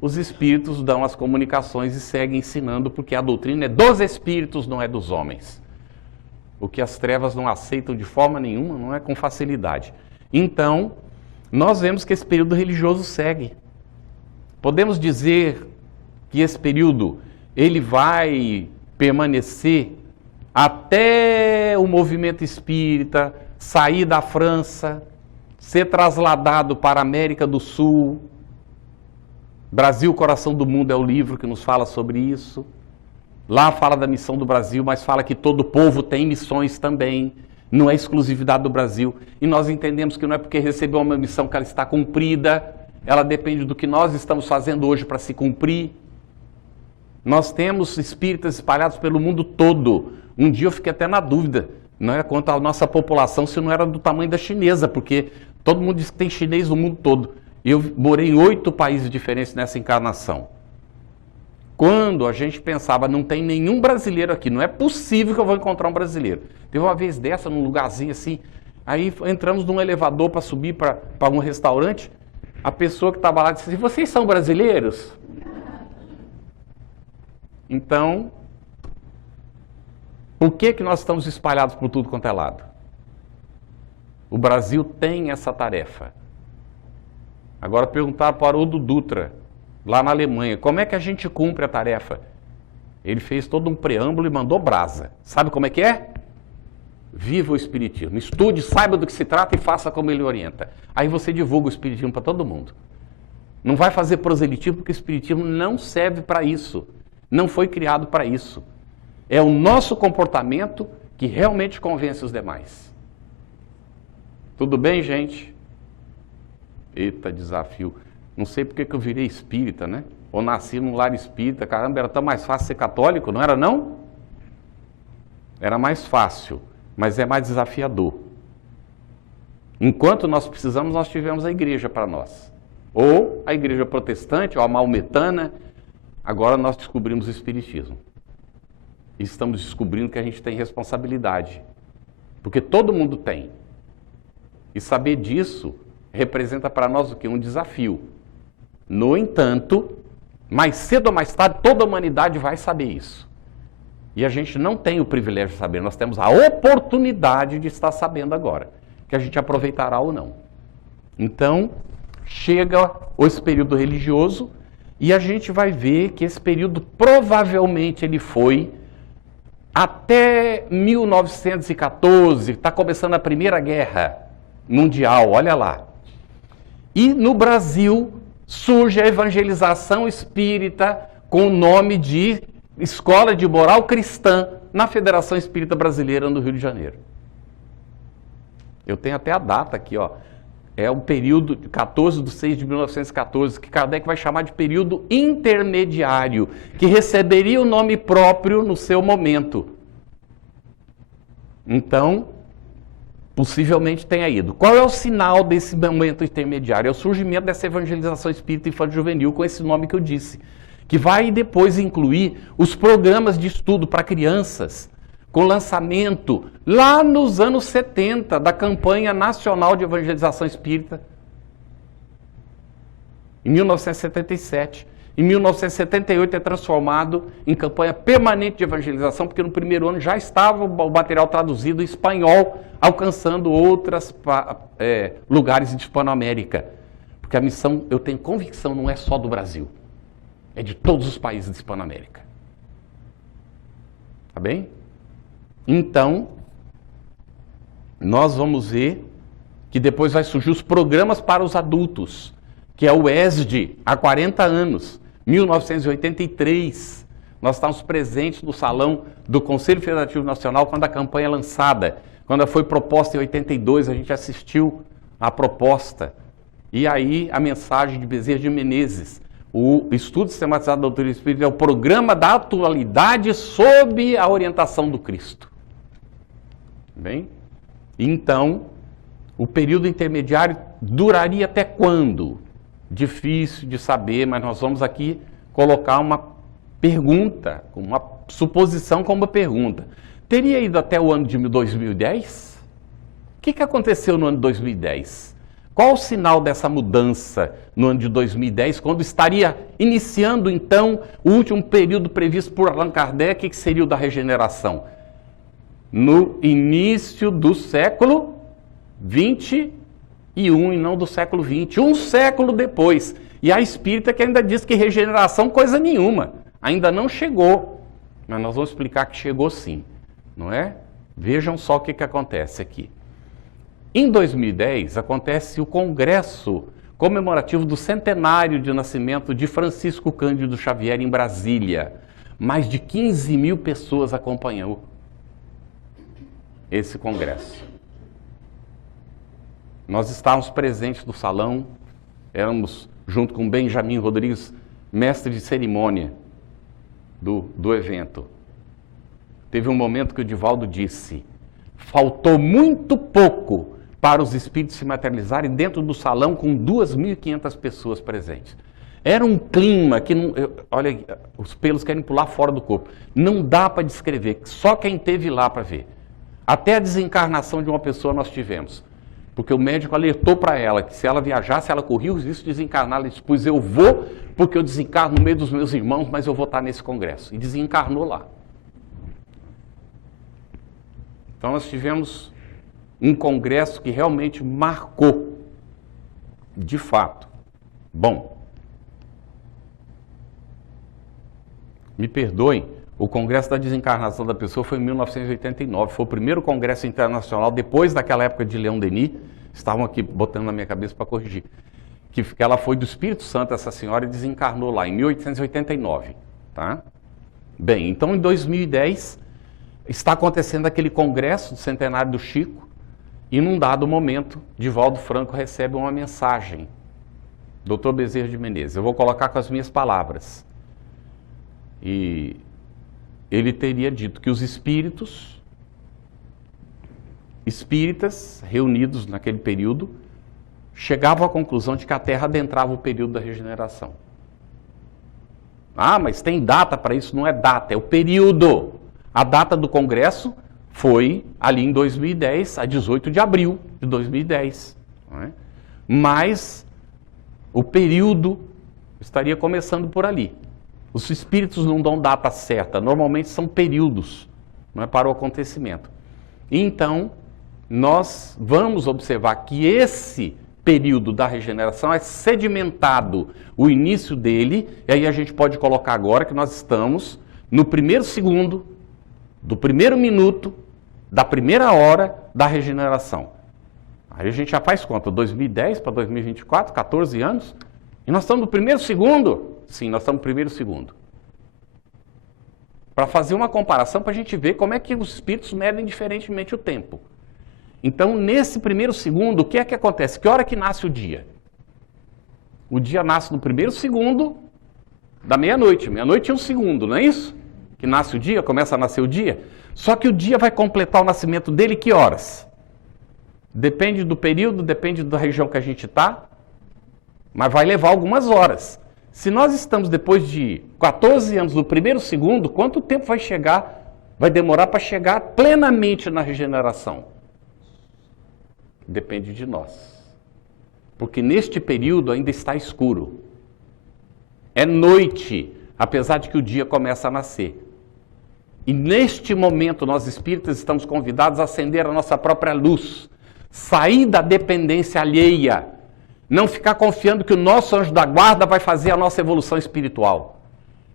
os espíritos dão as comunicações e seguem ensinando, porque a doutrina é dos espíritos, não é dos homens. O que as trevas não aceitam de forma nenhuma, não é com facilidade. Então, nós vemos que esse período religioso segue. Podemos dizer que esse período ele vai permanecer até o movimento espírita sair da França, ser trasladado para a América do Sul. Brasil, Coração do Mundo é o livro que nos fala sobre isso. Lá fala da missão do Brasil, mas fala que todo povo tem missões também. Não é exclusividade do Brasil. E nós entendemos que não é porque recebeu uma missão que ela está cumprida. Ela depende do que nós estamos fazendo hoje para se cumprir. Nós temos espíritas espalhados pelo mundo todo. Um dia eu fiquei até na dúvida, não é, quanto à nossa população, se não era do tamanho da chinesa, porque todo mundo diz que tem chinês no mundo todo. Eu morei em 8 países diferentes nessa encarnação. Quando a gente pensava, não tem nenhum brasileiro aqui, não é possível que eu vou encontrar um brasileiro. Teve uma vez dessa, num lugarzinho assim, aí entramos num elevador para subir para um restaurante, a pessoa que estava lá disse assim, vocês são brasileiros? Então, por que nós estamos espalhados por tudo quanto é lado? O Brasil tem essa tarefa. Agora perguntaram para o Haroldo Dutra, lá na Alemanha, como é que a gente cumpre a tarefa? Ele fez todo um preâmbulo e mandou brasa. Sabe como é que é? Viva o Espiritismo. Estude, saiba do que se trata e faça como ele orienta. Aí você divulga o Espiritismo para todo mundo. Não vai fazer proselitismo, porque o Espiritismo não serve para isso. Não foi criado para isso. É o nosso comportamento que realmente convence os demais. Tudo bem, gente? Eita, desafio. Não sei porque que eu virei espírita, né? Ou nasci num lar espírita. Caramba, era tão mais fácil ser católico, não era não? Era mais fácil, mas é mais desafiador. Enquanto nós precisamos, nós tivemos a igreja para nós. Ou a igreja protestante, ou a maometana. Agora nós descobrimos o Espiritismo. E estamos descobrindo que a gente tem responsabilidade. Porque todo mundo tem. E saber disso representa para nós o quê? Um desafio. No entanto, mais cedo ou mais tarde, toda a humanidade vai saber isso. E a gente não tem o privilégio de saber, nós temos a oportunidade de estar sabendo agora, que a gente aproveitará ou não. Então, chega esse período religioso e a gente vai ver que esse período provavelmente ele foi até 1914, está começando a Primeira Guerra Mundial, olha lá. E no Brasil surge a evangelização espírita com o nome de Escola de Moral Cristã na Federação Espírita Brasileira no Rio de Janeiro. Eu tenho até a data aqui, ó. É o período de 14/6/1914, que Kardec vai chamar de período intermediário, que receberia o nome próprio no seu momento. Então, possivelmente tenha ido. Qual é o sinal desse momento intermediário? É o surgimento dessa evangelização espírita infanto-juvenil com esse nome que eu disse, que vai depois incluir os programas de estudo para crianças, com lançamento lá nos anos 70 da campanha nacional de evangelização espírita, em 1977. Em 1978 é transformado em campanha permanente de evangelização, porque no primeiro ano já estava o material traduzido em espanhol, alcançando outros lugares de Hispanoamérica. Porque a missão, eu tenho convicção, não é só do Brasil, é de todos os países de Hispanoamérica. Tá bem? Então, nós vamos ver que depois vai surgir os programas para os adultos, que é o ESD, há 40 anos, 1983. Nós estávamos presentes no salão do Conselho Federativo Nacional quando a campanha é lançada. Quando ela foi proposta em 82, a gente assistiu à proposta. E aí a mensagem de Bezerra de Menezes, o Estudo Sistematizado da Doutrina Espírita é o programa da atualidade sob a orientação do Cristo. Bem? Então, o período intermediário duraria até quando? Difícil de saber, mas nós vamos aqui colocar uma pergunta, uma suposição como uma pergunta. Teria ido até o ano de 2010? O que aconteceu no ano de 2010? Qual o sinal dessa mudança no ano de 2010, quando estaria iniciando, então, o último período previsto por Allan Kardec, que seria o da regeneração? No início do século XXI e não do século XX, um século depois. E a espírita que ainda diz que regeneração coisa nenhuma, ainda não chegou. Mas nós vamos explicar que chegou sim, não é? Vejam só o que acontece aqui. Em 2010, acontece o congresso comemorativo do centenário de nascimento de Francisco Cândido Xavier em Brasília. Mais de 15 mil pessoas acompanhou esse congresso. Nós estávamos presentes no salão, éramos, junto com Benjamin Rodrigues, mestre de cerimônia do evento. Teve um momento que o Divaldo disse, faltou muito pouco para os espíritos se materializarem dentro do salão com 2.500 pessoas presentes. Era um clima que, olha, os pelos querem pular fora do corpo. Não dá para descrever, só quem esteve lá para ver. Até a desencarnação de uma pessoa nós tivemos. Porque o médico alertou para ela que se ela viajasse, ela corria o risco de desencarnar. Ela disse, pois eu vou, porque eu desencarno no meio dos meus irmãos, mas eu vou estar nesse congresso. E desencarnou lá. Então nós tivemos um congresso que realmente marcou, de fato. Bom, me perdoem, o Congresso da Desencarnação da Pessoa foi em 1989, foi o primeiro congresso internacional, depois daquela época de Leon Denis, estavam aqui botando na minha cabeça para corrigir, que ela foi do Espírito Santo, essa senhora, e desencarnou lá, em 1889, tá? Bem, então em 2010, está acontecendo aquele congresso do centenário do Chico, e num dado momento, Divaldo Franco recebe uma mensagem, Dr. Bezerra de Menezes, eu vou colocar com as minhas palavras, e ele teria dito que os espíritas reunidos naquele período chegavam à conclusão de que a Terra adentrava o período da regeneração. Ah, mas tem data para isso? Não é data, é o período. A data do congresso foi ali em 2010, a 18 de abril de 2010. Não é? Mas o período estaria começando por ali. Os espíritos não dão data certa, normalmente são períodos, não é, para o acontecimento. Então, nós vamos observar que esse período da regeneração é sedimentado, o início dele, e aí a gente pode colocar agora que nós estamos no primeiro segundo, do primeiro minuto, da primeira hora da regeneração. Aí a gente já faz conta, 2010 para 2024, 14 anos, e nós estamos no primeiro segundo. Sim, nós estamos no primeiro segundo. Para fazer uma comparação, para a gente ver como é que os espíritos medem diferentemente o tempo. Então, nesse primeiro segundo, o que é que acontece? Que hora que nasce o dia? O dia nasce no primeiro segundo da meia-noite. Meia-noite é um segundo, não é isso? Que nasce o dia, começa a nascer o dia. Só que o dia vai completar o nascimento dele que horas? Depende do período, depende da região que a gente está, mas vai levar algumas horas. Se nós estamos depois de 14 anos no primeiro segundo, quanto tempo vai demorar para chegar plenamente na regeneração? Depende de nós. Porque neste período ainda está escuro. É noite, apesar de que o dia começa a nascer. E neste momento, nós espíritas estamos convidados a acender a nossa própria luz, sair da dependência alheia, não ficar confiando que o nosso anjo da guarda vai fazer a nossa evolução espiritual,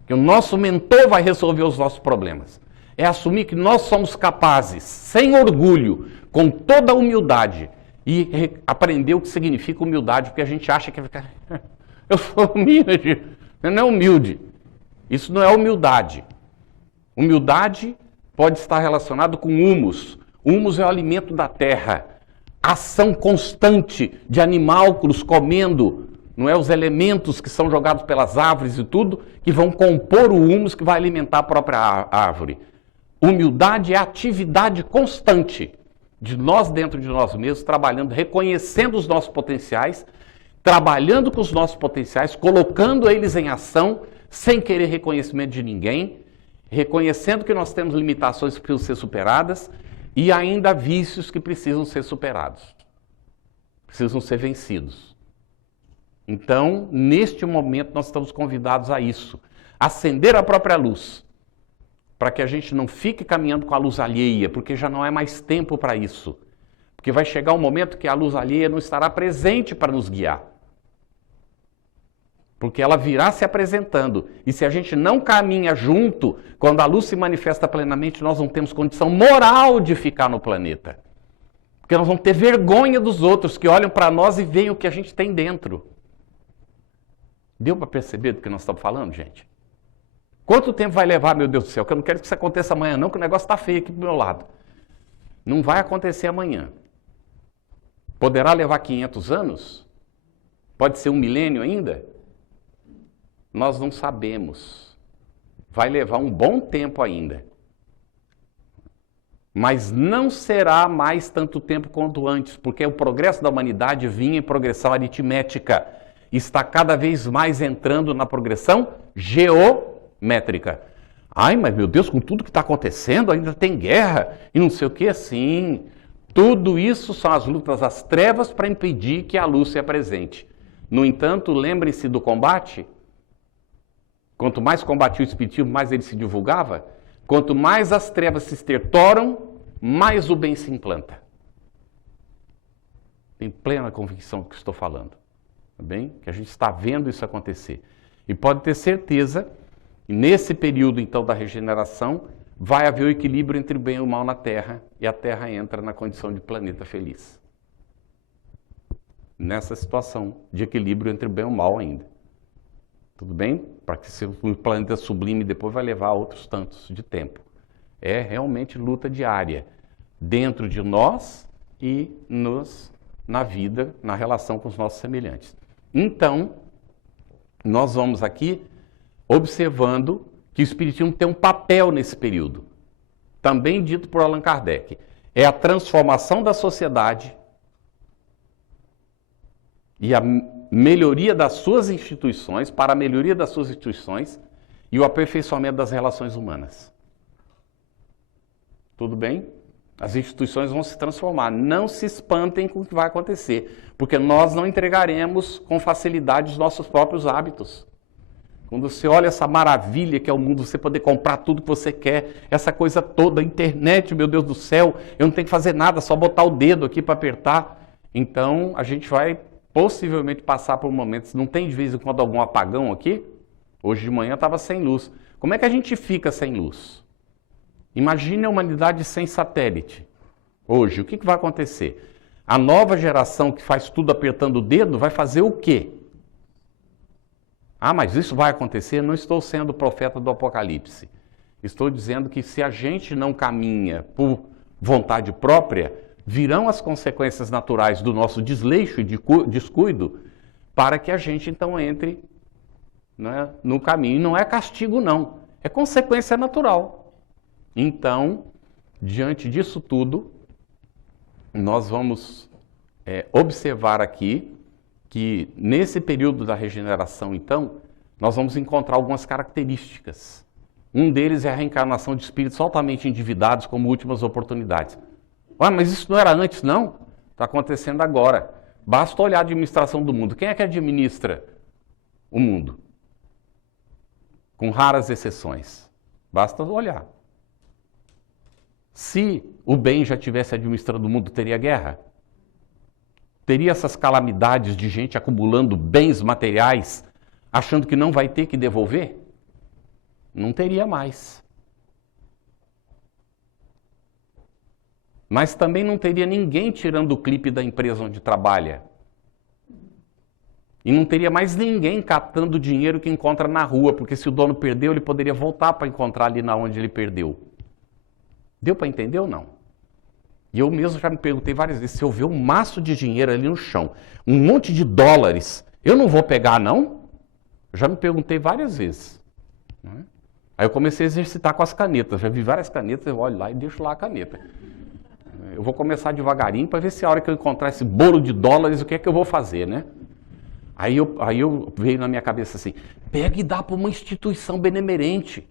que o nosso mentor vai resolver os nossos problemas. É assumir que nós somos capazes, sem orgulho, com toda a humildade, e aprender o que significa humildade, porque a gente acha que eu sou humilde, não é humilde. Isso não é humildade. Humildade pode estar relacionado com humus. Humus é o alimento da terra. Ação constante de animálculos comendo, não é? Os elementos que são jogados pelas árvores e tudo, que vão compor o humus que vai alimentar a própria árvore. Humildade é a atividade constante de nós dentro de nós mesmos, trabalhando, reconhecendo os nossos potenciais, trabalhando com os nossos potenciais, colocando eles em ação, sem querer reconhecimento de ninguém, reconhecendo que nós temos limitações que precisam ser superadas e ainda vícios que precisam ser superados, precisam ser vencidos. Então, neste momento, nós estamos convidados a isso, acender a própria luz, para que a gente não fique caminhando com a luz alheia, porque já não é mais tempo para isso. Porque vai chegar um momento que a luz alheia não estará presente para nos guiar. Porque ela virá se apresentando. E se a gente não caminha junto, quando a luz se manifesta plenamente, nós não temos condição moral de ficar no planeta. Porque nós vamos ter vergonha dos outros que olham para nós e veem o que a gente tem dentro. Deu para perceber do que nós estamos falando, gente? Quanto tempo vai levar, meu Deus do céu? Que eu não quero que isso aconteça amanhã não, que o negócio está feio aqui do meu lado. Não vai acontecer amanhã. Poderá levar 500 anos? Pode ser 1 milênio ainda? Nós não sabemos. Vai levar um bom tempo ainda. Mas não será mais tanto tempo quanto antes, porque o progresso da humanidade vinha em progressão aritmética. Está cada vez mais entrando na progressão geométrica. Ai, mas meu Deus, com tudo que está acontecendo, ainda tem guerra e não sei o que, sim. Tudo isso são as lutas das trevas para impedir que a luz se apresente. No entanto, lembrem-se do combate. Quanto mais combatia o espiritismo, mais ele se divulgava. Quanto mais as trevas se estertoram, mais o bem se implanta. Tenho plena convicção do que estou falando. Tá bem? Que a gente está vendo isso acontecer. E pode ter certeza que nesse período, então, da regeneração, vai haver o equilíbrio entre o bem e o mal na Terra, e a Terra entra na condição de planeta feliz. Nessa situação de equilíbrio entre o bem e o mal ainda. Tudo bem? Para que se o planeta sublime depois vai levar outros tantos de tempo. É realmente luta diária, dentro de nós e na vida, na relação com os nossos semelhantes. Então, nós vamos aqui observando que o Espiritismo tem um papel nesse período, também dito por Allan Kardec. É a transformação da sociedade e a melhoria das suas instituições, para a melhoria das suas instituições e o aperfeiçoamento das relações humanas. Tudo bem? As instituições vão se transformar. Não se espantem com o que vai acontecer, porque nós não entregaremos com facilidade os nossos próprios hábitos. Quando você olha essa maravilha que é o mundo, você poder comprar tudo que você quer, essa coisa toda, a internet, meu Deus do céu, eu não tenho que fazer nada, só botar o dedo aqui para apertar. Então, a gente vai possivelmente passar por momentos, não tem de vez em quando algum apagão aqui? Hoje de manhã estava sem luz. Como é que a gente fica sem luz? Imagine a humanidade sem satélite. Hoje, o que vai acontecer? A nova geração que faz tudo apertando o dedo vai fazer o quê? Ah, mas isso vai acontecer? Não estou sendo profeta do Apocalipse. Estou dizendo que se a gente não caminha por vontade própria, virão as consequências naturais do nosso desleixo e descuido para que a gente então entre, né, no caminho. Não é castigo não, é consequência natural. Então, diante disso tudo, nós vamos observar aqui que nesse período da regeneração, então, nós vamos encontrar algumas características. Um deles é a reencarnação de espíritos altamente endividados como últimas oportunidades. Ah, mas isso não era antes, não? Está acontecendo agora. Basta olhar a administração do mundo. Quem é que administra o mundo? Com raras exceções. Basta olhar. Se o bem já tivesse administrando o mundo, teria guerra? Teria essas calamidades de gente acumulando bens materiais, achando que não vai ter que devolver? Não teria mais. Mas também não teria ninguém tirando o clipe da empresa onde trabalha. E não teria mais ninguém catando o dinheiro que encontra na rua, porque se o dono perdeu, ele poderia voltar para encontrar ali na onde ele perdeu. Deu para entender ou não? E eu mesmo já me perguntei várias vezes, se eu ver um maço de dinheiro ali no chão, um monte de dólares, eu não vou pegar, não? Eu já me perguntei várias vezes. Aí eu comecei a exercitar com as canetas. Já vi várias canetas, eu olho lá e deixo lá a caneta. Eu vou começar devagarinho para ver se a hora que eu encontrar esse bolo de dólares, o que é que eu vou fazer, né? Aí eu veio na minha cabeça assim, pega e dá para uma instituição benemerente.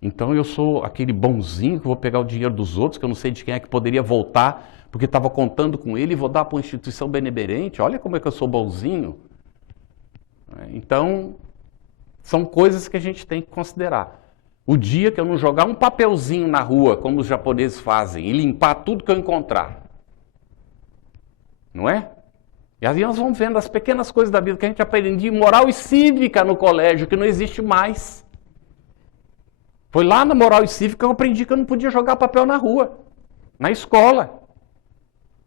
Então eu sou aquele bonzinho que vou pegar o dinheiro dos outros, que eu não sei de quem é que poderia voltar, porque estava contando com ele e vou dar para uma instituição benemerente. Olha como é que eu sou bonzinho. Então, são coisas que a gente tem que considerar. O dia que eu não jogar um papelzinho na rua, como os japoneses fazem, e limpar tudo que eu encontrar. Não é? E aí nós vamos vendo as pequenas coisas da vida que a gente aprendia, moral e cívica no colégio, que não existe mais. Foi lá na moral e cívica que eu aprendi que eu não podia jogar papel na rua, na escola.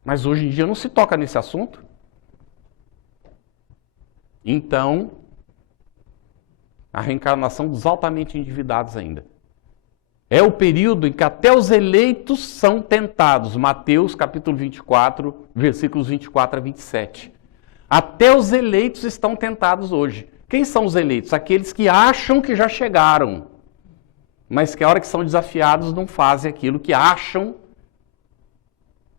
Mas hoje em dia não se toca nesse assunto. Então, a reencarnação dos altamente endividados ainda. É o período em que até os eleitos são tentados. Mateus capítulo 24, versículos 24 a 27. Até os eleitos estão tentados hoje. Quem são os eleitos? Aqueles que acham que já chegaram, mas que a hora que são desafiados não fazem aquilo que acham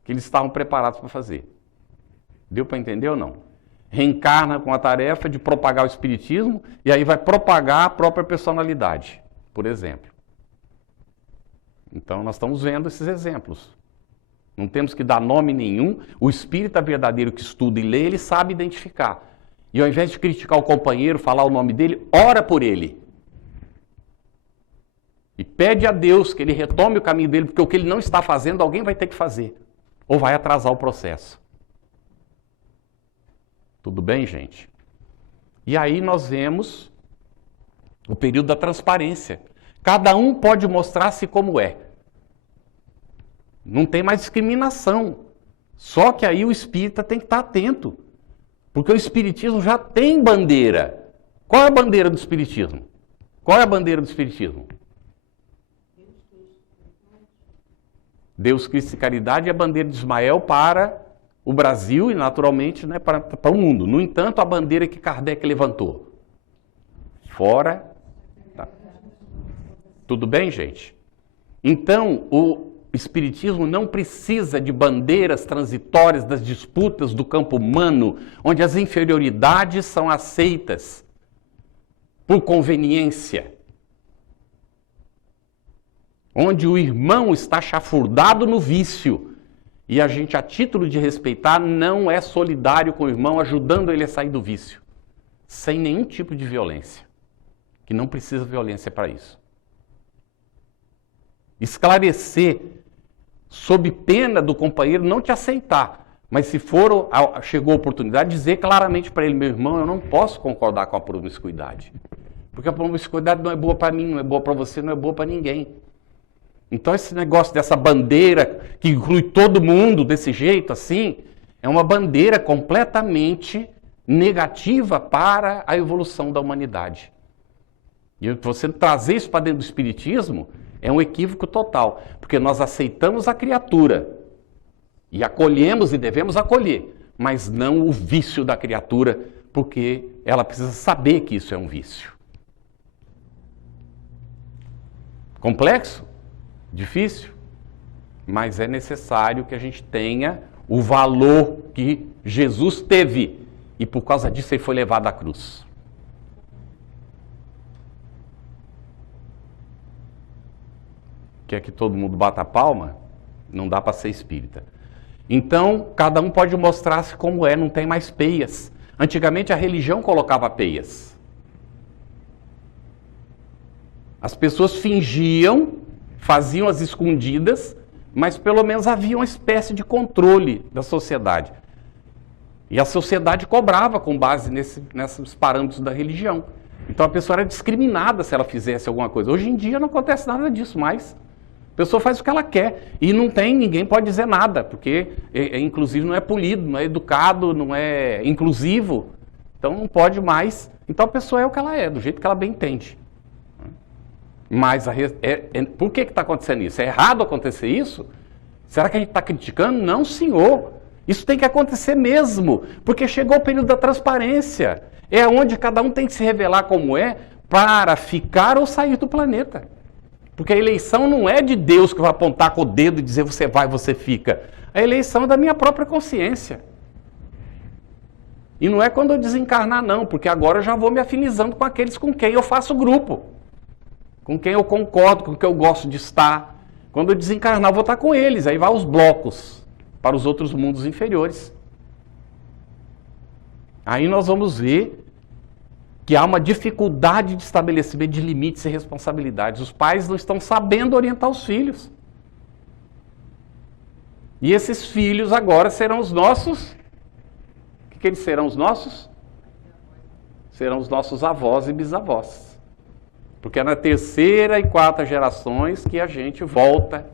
que eles estavam preparados para fazer. Deu para entender ou não? Reencarna com a tarefa de propagar o espiritismo e aí vai propagar a própria personalidade, por exemplo. Então nós estamos vendo esses exemplos. Não temos que dar nome nenhum. O espírita verdadeiro que estuda e lê, ele sabe identificar. E ao invés de criticar o companheiro, falar o nome dele, ora por ele. E pede a Deus que ele retome o caminho dele, porque o que ele não está fazendo, alguém vai ter que fazer. Ou vai atrasar o processo. Tudo bem, gente? E aí nós vemos o período da transparência. Cada um pode mostrar-se como é. Não tem mais discriminação. Só que aí o espírita tem que estar atento. Porque o espiritismo já tem bandeira. Qual é a bandeira do espiritismo? Qual é a bandeira do espiritismo? Deus, Cristo e Caridade é a bandeira de Ismael para o Brasil e, naturalmente, né, para o mundo. No entanto, a bandeira que Kardec levantou. Fora. Tá. Tudo bem, gente? Então, o Espiritismo não precisa de bandeiras transitórias das disputas do campo humano, onde as inferioridades são aceitas por conveniência. Onde o irmão está chafurdado no vício e a gente, a título de respeitar, não é solidário com o irmão, ajudando ele a sair do vício, sem nenhum tipo de violência, que não precisa violência para isso. Esclarecer, sob pena do companheiro não te aceitar, mas se for, chegou a oportunidade, dizer claramente para ele: meu irmão, eu não posso concordar com a promiscuidade, porque a promiscuidade não é boa para mim, não é boa para você, não é boa para ninguém. Então esse negócio dessa bandeira que inclui todo mundo desse jeito assim, é uma bandeira completamente negativa para a evolução da humanidade. E você trazer isso para dentro do Espiritismo é um equívoco total, porque nós aceitamos a criatura e acolhemos e devemos acolher, mas não o vício da criatura, porque ela precisa saber que isso é um vício. Complexo? Difícil? Mas é necessário que a gente tenha o valor que Jesus teve e por causa disso ele foi levado à cruz. Quer que todo mundo bata a palma? Não dá para ser espírita. Então, cada um pode mostrar-se como é, não tem mais peias. Antigamente a religião colocava peias. As pessoas fingiam, faziam as escondidas, mas pelo menos havia uma espécie de controle da sociedade. E a sociedade cobrava com base nesses parâmetros da religião. Então a pessoa era discriminada se ela fizesse alguma coisa. Hoje em dia não acontece nada disso mais. A pessoa faz o que ela quer e ninguém pode dizer nada, porque inclusive não é polido, não é educado, não é inclusivo, então não pode mais. Então a pessoa é o que ela é, do jeito que ela bem entende. Mas por que está acontecendo isso? É errado acontecer isso? Será que a gente está criticando? Não, senhor. Isso tem que acontecer mesmo, porque chegou o período da transparência. É onde cada um tem que se revelar como é para ficar ou sair do planeta. Porque a eleição não é de Deus que vai apontar com o dedo e dizer você vai, você fica. A eleição é da minha própria consciência. E não é quando eu desencarnar não, porque agora eu já vou me afinizando com aqueles com quem eu faço grupo. Com quem eu concordo, com quem eu gosto de estar. Quando eu desencarnar eu vou estar com eles, aí vai os blocos para os outros mundos inferiores. Aí nós vamos ver que há uma dificuldade de estabelecimento de limites e responsabilidades. Os pais não estão sabendo orientar os filhos. E esses filhos agora serão os nossos... O que eles serão os nossos? Serão os nossos avós e bisavós. Porque é na terceira e quarta gerações que a gente volta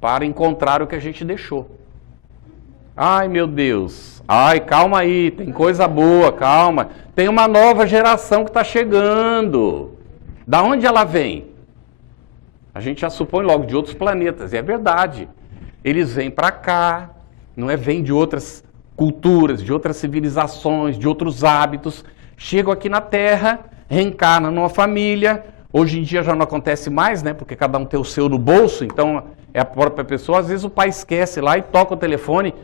para encontrar o que a gente deixou. Ai, meu Deus. Ai, calma aí, tem coisa boa, calma. Tem uma nova geração que está chegando. Da onde ela vem? A gente já supõe logo de outros planetas, e é verdade. Eles vêm para cá, não é? Vêm de outras culturas, de outras civilizações, de outros hábitos. Chegam aqui na Terra, reencarnam numa família. Hoje em dia já não acontece mais, né? Porque cada um tem o seu no bolso, então é a própria pessoa. Às vezes o pai esquece lá e toca o telefone.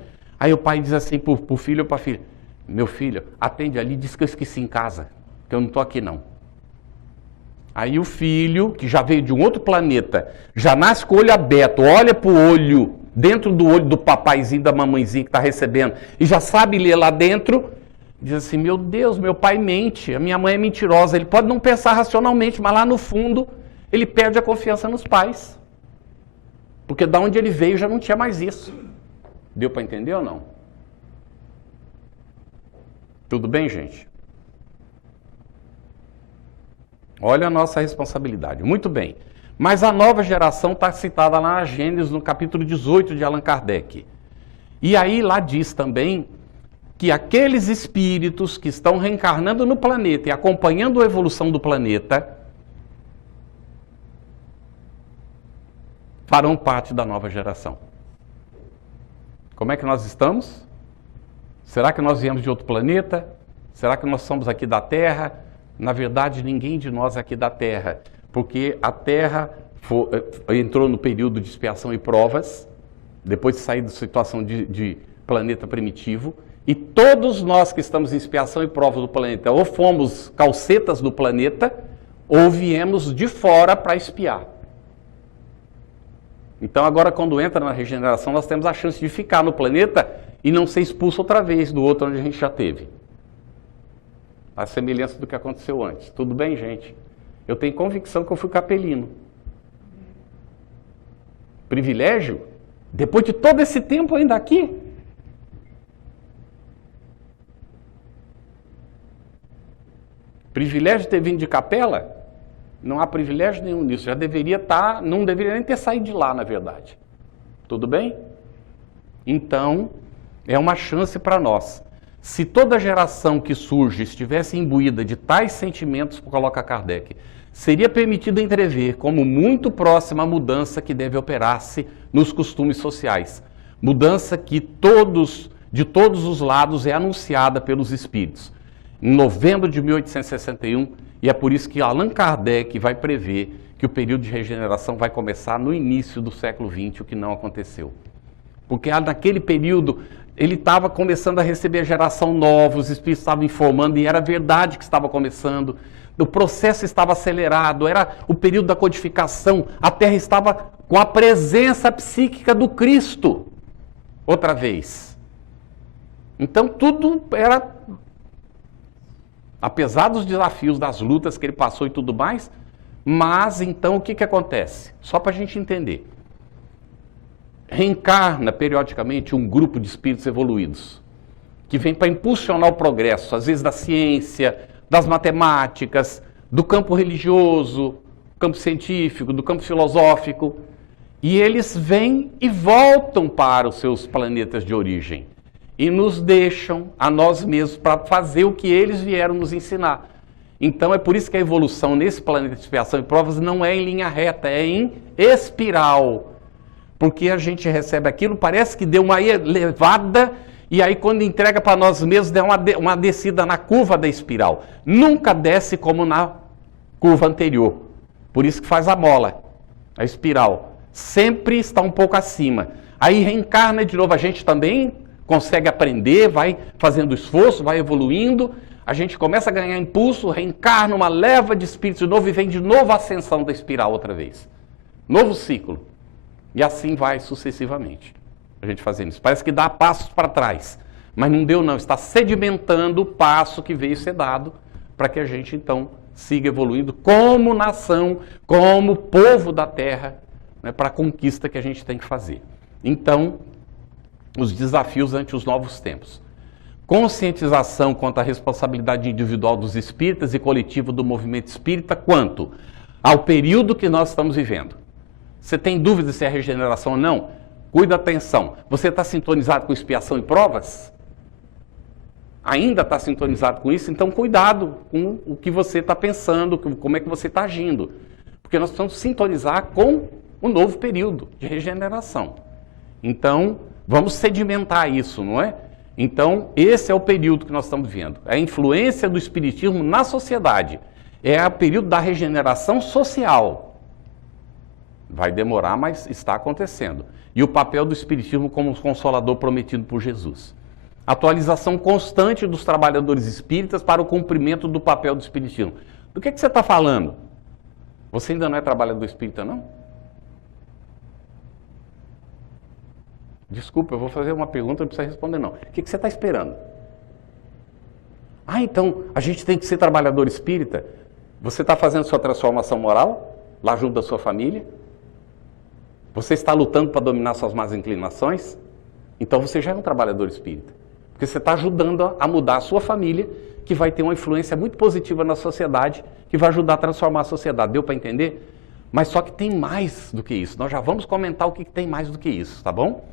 Aí o pai diz assim para o filho ou para a filha: meu filho, atende ali, diz que eu esqueci em casa, que eu não estou aqui não. Aí o filho, que já veio de um outro planeta, já nasce com o olho aberto, olha para o olho, dentro do olho do papaizinho, da mamãezinha que está recebendo, e já sabe ler lá dentro, diz assim: meu Deus, meu pai mente, a minha mãe é mentirosa. Ele pode não pensar racionalmente, mas lá no fundo ele perde a confiança nos pais. Porque da onde ele veio já não tinha mais isso. Deu para entender ou não? Tudo bem, gente? Olha a nossa responsabilidade. Muito bem. Mas a nova geração está citada lá na Gênesis, no capítulo 18 de Allan Kardec. E aí lá diz também que aqueles espíritos que estão reencarnando no planeta e acompanhando a evolução do planeta farão parte da nova geração. Como é que nós estamos? Será que nós viemos de outro planeta? Será que nós somos aqui da Terra? Na verdade, ninguém de nós é aqui da Terra, porque a Terra entrou no período de expiação e provas, depois de sair da situação de planeta primitivo, e todos nós que estamos em expiação e prova do planeta, ou fomos calcetas do planeta, ou viemos de fora para espiar. Então agora quando entra na regeneração, nós temos a chance de ficar no planeta e não ser expulso outra vez do outro onde a gente já teve. A semelhança do que aconteceu antes. Tudo bem, gente? Eu tenho convicção que eu fui capelino. Privilégio? Depois de todo esse tempo ainda aqui? Privilégio de ter vindo de capela? Não há privilégio nenhum nisso. Já deveria estar, não deveria nem ter saído de lá, na verdade. Tudo bem? Então, é uma chance para nós. Se toda geração que surge estivesse imbuída de tais sentimentos, coloca Kardec, seria permitido entrever como muito próxima a mudança que deve operar-se nos costumes sociais. Mudança que de todos os lados é anunciada pelos espíritos. Em novembro de 1861, e é por isso que Allan Kardec vai prever que o período de regeneração vai começar no início do século XX, o que não aconteceu. Porque naquele período ele estava começando a receber a geração nova, os espíritos estavam informando, e era verdade que estava começando. O processo estava acelerado, era o período da codificação, a Terra estava com a presença psíquica do Cristo, outra vez. Então tudo era, apesar dos desafios, das lutas que ele passou e tudo mais, mas então o que acontece? Só para a gente entender. Reencarna periodicamente um grupo de espíritos evoluídos, que vem para impulsionar o progresso, às vezes da ciência, das matemáticas, do campo religioso, campo científico, do campo filosófico, e eles vêm e voltam para os seus planetas de origem e nos deixam a nós mesmos para fazer o que eles vieram nos ensinar. Então é por isso que a evolução nesse planeta de expiação e provas não é em linha reta, é em espiral, porque a gente recebe aquilo, parece que deu uma elevada, e aí quando entrega para nós mesmos, dá uma descida na curva da espiral. Nunca desce como na curva anterior. Por isso que faz a mola, a espiral. Sempre está um pouco acima. Aí reencarna de novo, a gente também consegue aprender, vai fazendo esforço, vai evoluindo, a gente começa a ganhar impulso, reencarna uma leva de espíritos de novo e vem de novo a ascensão da espiral outra vez. Novo ciclo. E assim vai sucessivamente. A gente fazendo isso. Parece que dá passos para trás, mas não deu não, está sedimentando o passo que veio ser dado para que a gente então siga evoluindo como nação, como povo da Terra, né, para a conquista que a gente tem que fazer. Então, os desafios ante os novos tempos. Conscientização quanto à responsabilidade individual dos espíritas e coletiva do movimento espírita quanto ao período que nós estamos vivendo. Você tem dúvida se é regeneração ou não? Cuida, atenção. Você está sintonizado com expiação e provas? Ainda está sintonizado com isso? Então, cuidado com o que você está pensando, como é que você está agindo. Porque nós precisamos sintonizar com o novo período de regeneração. Então, vamos sedimentar isso, não é? Então, esse é o período que nós estamos vivendo. A influência do espiritismo na sociedade. É o período da regeneração social. Vai demorar, mas está acontecendo. E o papel do espiritismo como consolador prometido por Jesus. Atualização constante dos trabalhadores espíritas para o cumprimento do papel do espiritismo. Do que você está falando? Você ainda não é trabalhador espírita, não? Desculpa, eu vou fazer uma pergunta, não precisa responder não. O que você está esperando? Ah, então, a gente tem que ser trabalhador espírita? Você está fazendo sua transformação moral? Lá junto da sua família? Você está lutando para dominar suas más inclinações? Então você já é um trabalhador espírita. Porque você está ajudando a mudar a sua família, que vai ter uma influência muito positiva na sociedade, que vai ajudar a transformar a sociedade. Deu para entender? Mas só que tem mais do que isso. Nós já vamos comentar o que tem mais do que isso, tá bom?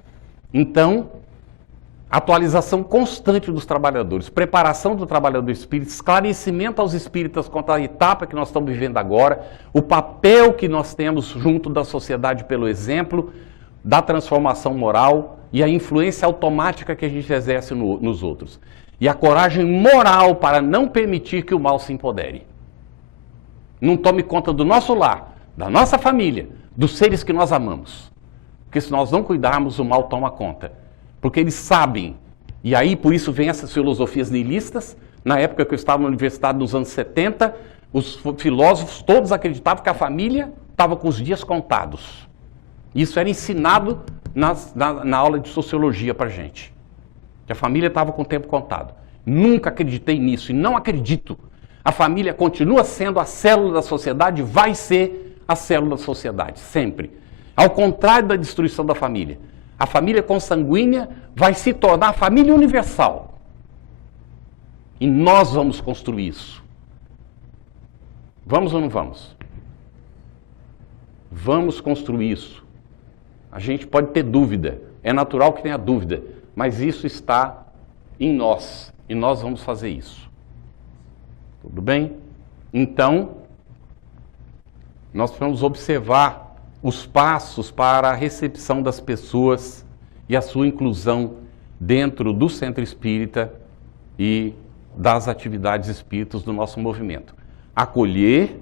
Então, atualização constante dos trabalhadores, preparação do trabalhador espírita, esclarecimento aos espíritas quanto à etapa que nós estamos vivendo agora, o papel que nós temos junto da sociedade pelo exemplo, da transformação moral e a influência automática que a gente exerce nos outros. E a coragem moral para não permitir que o mal se empodere. Não tome conta do nosso lar, da nossa família, dos seres que nós amamos. Porque se nós não cuidarmos, o mal toma conta. Porque eles sabem, e aí por isso vem essas filosofias nihilistas. Na época que eu estava na universidade, nos anos 70, os filósofos todos acreditavam que a família estava com os dias contados. Isso era ensinado na aula de sociologia para a gente. Que a família estava com o tempo contado. Nunca acreditei nisso e não acredito. A família continua sendo a célula da sociedade, vai ser a célula da sociedade, sempre. Ao contrário da destruição da família. A família consanguínea vai se tornar a família universal. E nós vamos construir isso. Vamos ou não vamos? Vamos construir isso. A gente pode ter dúvida, é natural que tenha dúvida, mas isso está em nós e nós vamos fazer isso. Tudo bem? Então, nós vamos observar os passos para a recepção das pessoas e a sua inclusão dentro do centro espírita e das atividades espíritas do nosso movimento. Acolher,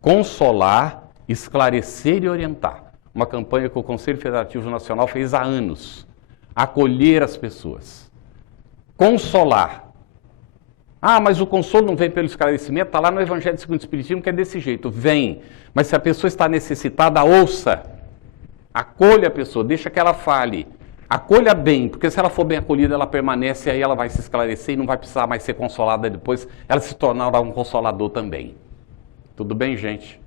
consolar, esclarecer e orientar. Uma campanha que o Conselho Federativo Nacional fez há anos. Acolher as pessoas. Consolar. Ah, mas o consolo não vem pelo esclarecimento, está lá no Evangelho segundo o Espiritismo que é desse jeito. Vem, mas se a pessoa está necessitada, ouça. Acolha a pessoa, deixa que ela fale. Acolha bem, porque se ela for bem acolhida, ela permanece, aí ela vai se esclarecer e não vai precisar mais ser consolada depois, ela se tornará um consolador também. Tudo bem, gente?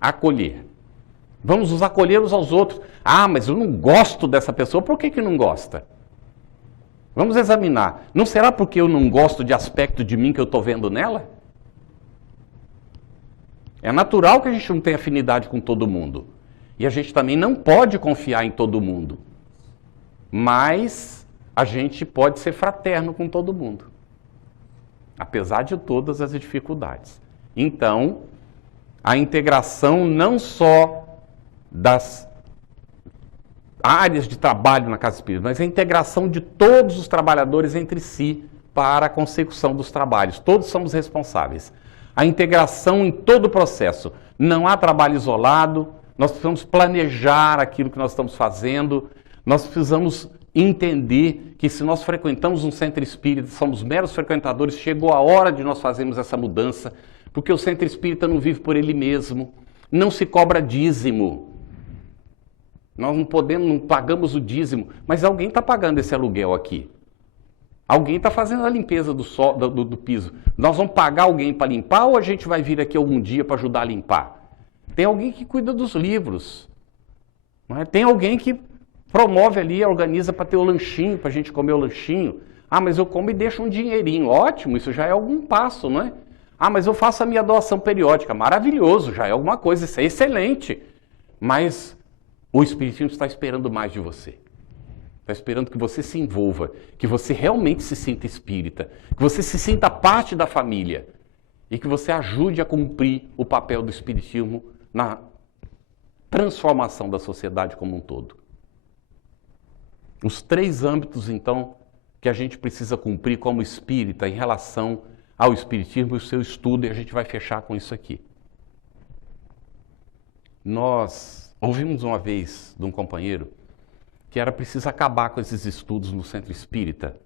Acolher. Vamos nos acolher uns aos outros. Ah, mas eu não gosto dessa pessoa, por que não gosta? Vamos examinar. Não será porque eu não gosto de aspecto de mim que eu estou vendo nela? É natural que a gente não tenha afinidade com todo mundo. E a gente também não pode confiar em todo mundo. Mas a gente pode ser fraterno com todo mundo. Apesar de todas as dificuldades. Então, a integração não só das áreas de trabalho na Casa Espírita, mas a integração de todos os trabalhadores entre si para a consecução dos trabalhos. Todos somos responsáveis. A integração em todo o processo. Não há trabalho isolado, nós precisamos planejar aquilo que nós estamos fazendo, nós precisamos entender que se nós frequentamos um centro espírita, somos meros frequentadores, chegou a hora de nós fazermos essa mudança, porque o centro espírita não vive por ele mesmo, não se cobra dízimo. Nós não podemos, não pagamos o dízimo, mas alguém está pagando esse aluguel aqui. Alguém está fazendo a limpeza do piso. Nós vamos pagar alguém para limpar ou a gente vai vir aqui algum dia para ajudar a limpar? Tem alguém que cuida dos livros. Não é? Tem alguém que promove ali, organiza para ter o lanchinho, para a gente comer o lanchinho. Ah, mas eu como e deixo um dinheirinho. Ótimo, isso já é algum passo, não é? Ah, mas eu faço a minha doação periódica. Maravilhoso, já é alguma coisa, isso é excelente. Mas o Espiritismo está esperando mais de você. Está esperando que você se envolva, que você realmente se sinta espírita, que você se sinta parte da família e que você ajude a cumprir o papel do Espiritismo na transformação da sociedade como um todo. Os 3 âmbitos, então, que a gente precisa cumprir como espírita em relação ao Espiritismo e o seu estudo, e a gente vai fechar com isso aqui. Nós ouvimos uma vez de um companheiro que era preciso acabar com esses estudos no centro espírita,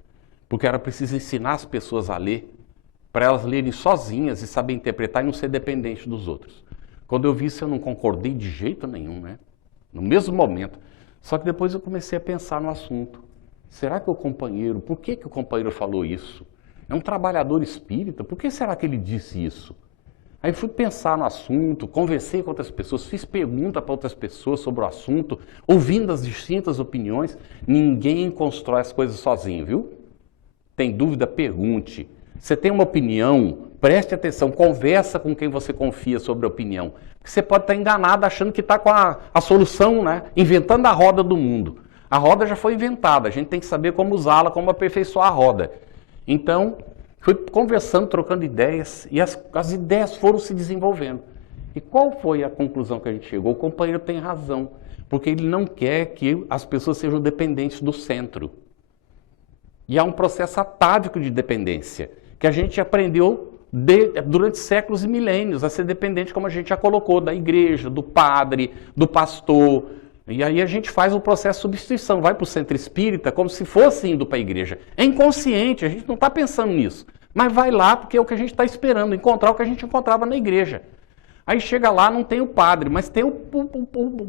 porque era preciso ensinar as pessoas a ler, para elas lerem sozinhas e saber interpretar e não ser dependente dos outros. Quando eu vi isso, eu não concordei de jeito nenhum, né? No mesmo momento. Só que depois eu comecei a pensar no assunto. Será que o companheiro, por que o companheiro falou isso? É um trabalhador espírita, por que será que ele disse isso? Aí fui pensar no assunto, conversei com outras pessoas, fiz pergunta para outras pessoas sobre o assunto, ouvindo as distintas opiniões. Ninguém constrói as coisas sozinho, viu? Tem dúvida? Pergunte. Você tem uma opinião, preste atenção, conversa com quem você confia sobre a opinião. Porque você pode estar enganado achando que está com a solução, né? Inventando a roda do mundo. A roda já foi inventada, a gente tem que saber como usá-la, como aperfeiçoar a roda. Então, fui conversando, trocando ideias, e as ideias foram se desenvolvendo. E qual foi a conclusão que a gente chegou? O companheiro tem razão, porque ele não quer que as pessoas sejam dependentes do centro. E há um processo atávico de dependência, que a gente aprendeu durante séculos e milênios a ser dependente, como a gente já colocou, da igreja, do padre, do pastor. E aí a gente faz um processo de substituição, vai para o centro espírita como se fosse indo para a igreja. É inconsciente, a gente não está pensando nisso. Mas vai lá porque é o que a gente está esperando, encontrar o que a gente encontrava na igreja. Aí chega lá, não tem o padre, mas tem o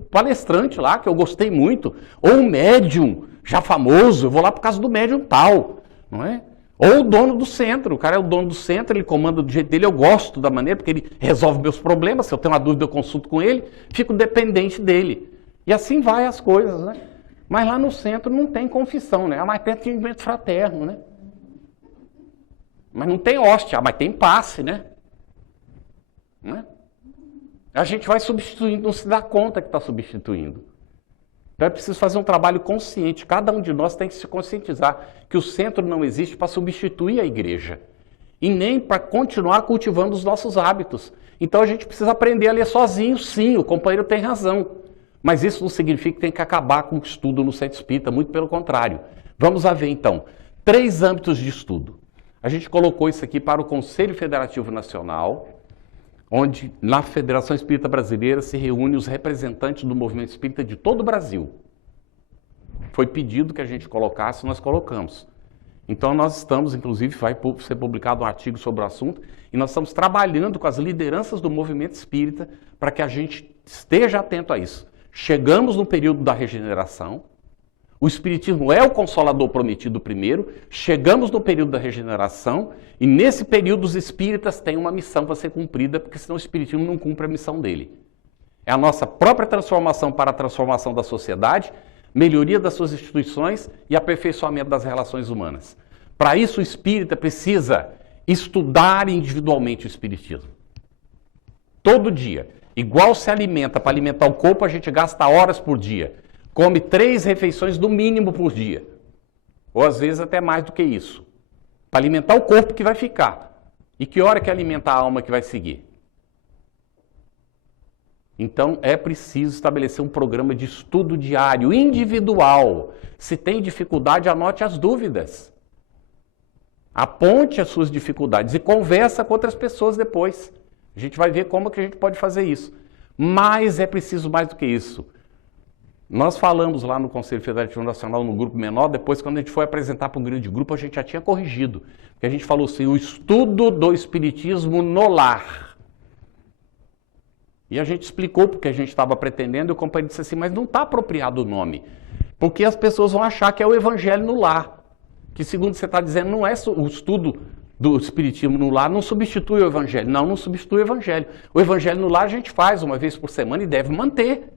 palestrante lá, que eu gostei muito, ou o médium, já famoso, eu vou lá por causa do médium tal, não é? Ou o dono do centro, o cara é o dono do centro, ele comanda do jeito dele, eu gosto da maneira, porque ele resolve meus problemas, se eu tenho uma dúvida eu consulto com ele, fico dependente dele. E assim vai as coisas, né? Mas lá no centro não tem confissão, né? Mas tem atendimento fraterno, né? Mas não tem hóstia, mas tem passe, né? Não é? A gente vai substituindo, não se dá conta que está substituindo. Então é preciso fazer um trabalho consciente. Cada um de nós tem que se conscientizar que o centro não existe para substituir a igreja. E nem para continuar cultivando os nossos hábitos. Então a gente precisa aprender a ler sozinho, sim, o companheiro tem razão. Mas isso não significa que tem que acabar com o estudo no centro espírita, muito pelo contrário. Vamos a ver então, 3 âmbitos de estudo. A gente colocou isso aqui para o Conselho Federativo Nacional, onde na Federação Espírita Brasileira se reúnem os representantes do movimento espírita de todo o Brasil. Foi pedido que a gente colocasse, nós colocamos. Então nós estamos, inclusive, vai ser publicado um artigo sobre o assunto, e nós estamos trabalhando com as lideranças do movimento espírita para que a gente esteja atento a isso. Chegamos no período da regeneração, o Espiritismo é o Consolador prometido primeiro, chegamos no período da regeneração, e nesse período os espíritas têm uma missão para ser cumprida, porque senão o Espiritismo não cumpre a missão dele. É a nossa própria transformação para a transformação da sociedade, melhoria das suas instituições e aperfeiçoamento das relações humanas. Para isso o espírita precisa estudar individualmente o Espiritismo. Todo dia. Igual se alimenta, para alimentar o corpo a gente gasta horas por dia. Come 3 refeições no mínimo por dia. Ou às vezes até mais do que isso. Para alimentar o corpo que vai ficar. E que hora que alimenta a alma que vai seguir? Então é preciso estabelecer um programa de estudo diário, individual. Se tem dificuldade, anote as dúvidas. Aponte as suas dificuldades e conversa com outras pessoas depois. A gente vai ver como que a gente pode fazer isso. Mas é preciso mais do que isso. Nós falamos lá no Conselho Federativo Nacional, no grupo menor, depois quando a gente foi apresentar para o grande grupo, a gente já tinha corrigido. Porque a gente falou assim, o estudo do Espiritismo no lar. E a gente explicou porque a gente estava pretendendo, e o companheiro disse assim, mas não está apropriado o nome. Porque as pessoas vão achar que é o Evangelho no lar. Que segundo você está dizendo, não é o estudo do Espiritismo no lar, não substitui o Evangelho. Não substitui o Evangelho. O Evangelho no lar a gente faz uma vez por semana e deve manter.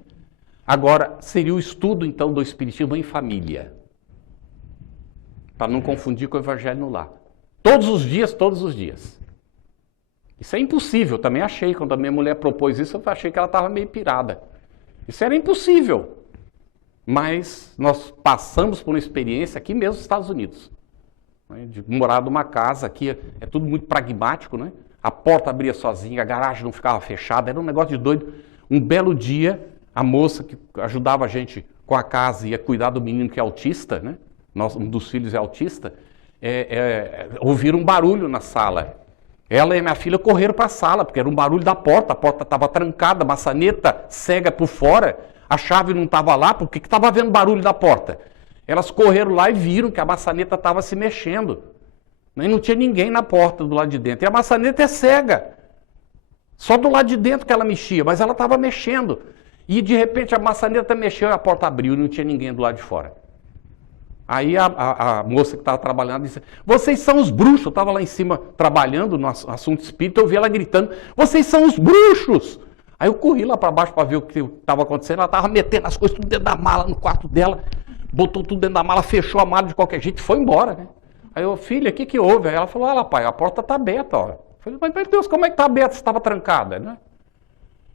Agora, seria o estudo, então, do Espiritismo em família. Para não confundir com o Evangelho no lar. Todos os dias, todos os dias. Isso é impossível, também achei. Quando a minha mulher propôs isso, eu achei que ela estava meio pirada. Isso era impossível. Mas nós passamos por uma experiência aqui mesmo nos Estados Unidos. Né, de morar numa casa, aqui é tudo muito pragmático, né? A porta abria sozinha, a garagem não ficava fechada, era um negócio de doido. Um belo dia, a moça que ajudava a gente com a casa e ia cuidar do menino que é autista, né? Um dos filhos é autista, ouviram um barulho na sala. Ela e minha filha correram para a sala, porque era um barulho da porta, a porta estava trancada, a maçaneta cega por fora, a chave não estava lá, porque estava havendo barulho da porta. Elas correram lá e viram que a maçaneta estava se mexendo. E não tinha ninguém na porta do lado de dentro. E a maçaneta é cega. Só do lado de dentro que ela mexia, mas ela estava mexendo. E de repente a maçaneta mexeu e a porta abriu e não tinha ninguém do lado de fora. Aí a moça que estava trabalhando disse, vocês são os bruxos. Eu estava lá em cima trabalhando no assunto espírita, eu vi ela gritando, vocês são os bruxos. Aí eu corri lá para baixo para ver o que estava acontecendo. Ela estava metendo as coisas tudo dentro da mala no quarto dela, botou tudo dentro da mala, fechou a mala de qualquer jeito e foi embora, né? Aí eu, filha, o que houve? Aí ela falou, olha pai, a porta está aberta, ó. Eu falei, mas meu Deus, como é que está aberta? Você estava trancada, né?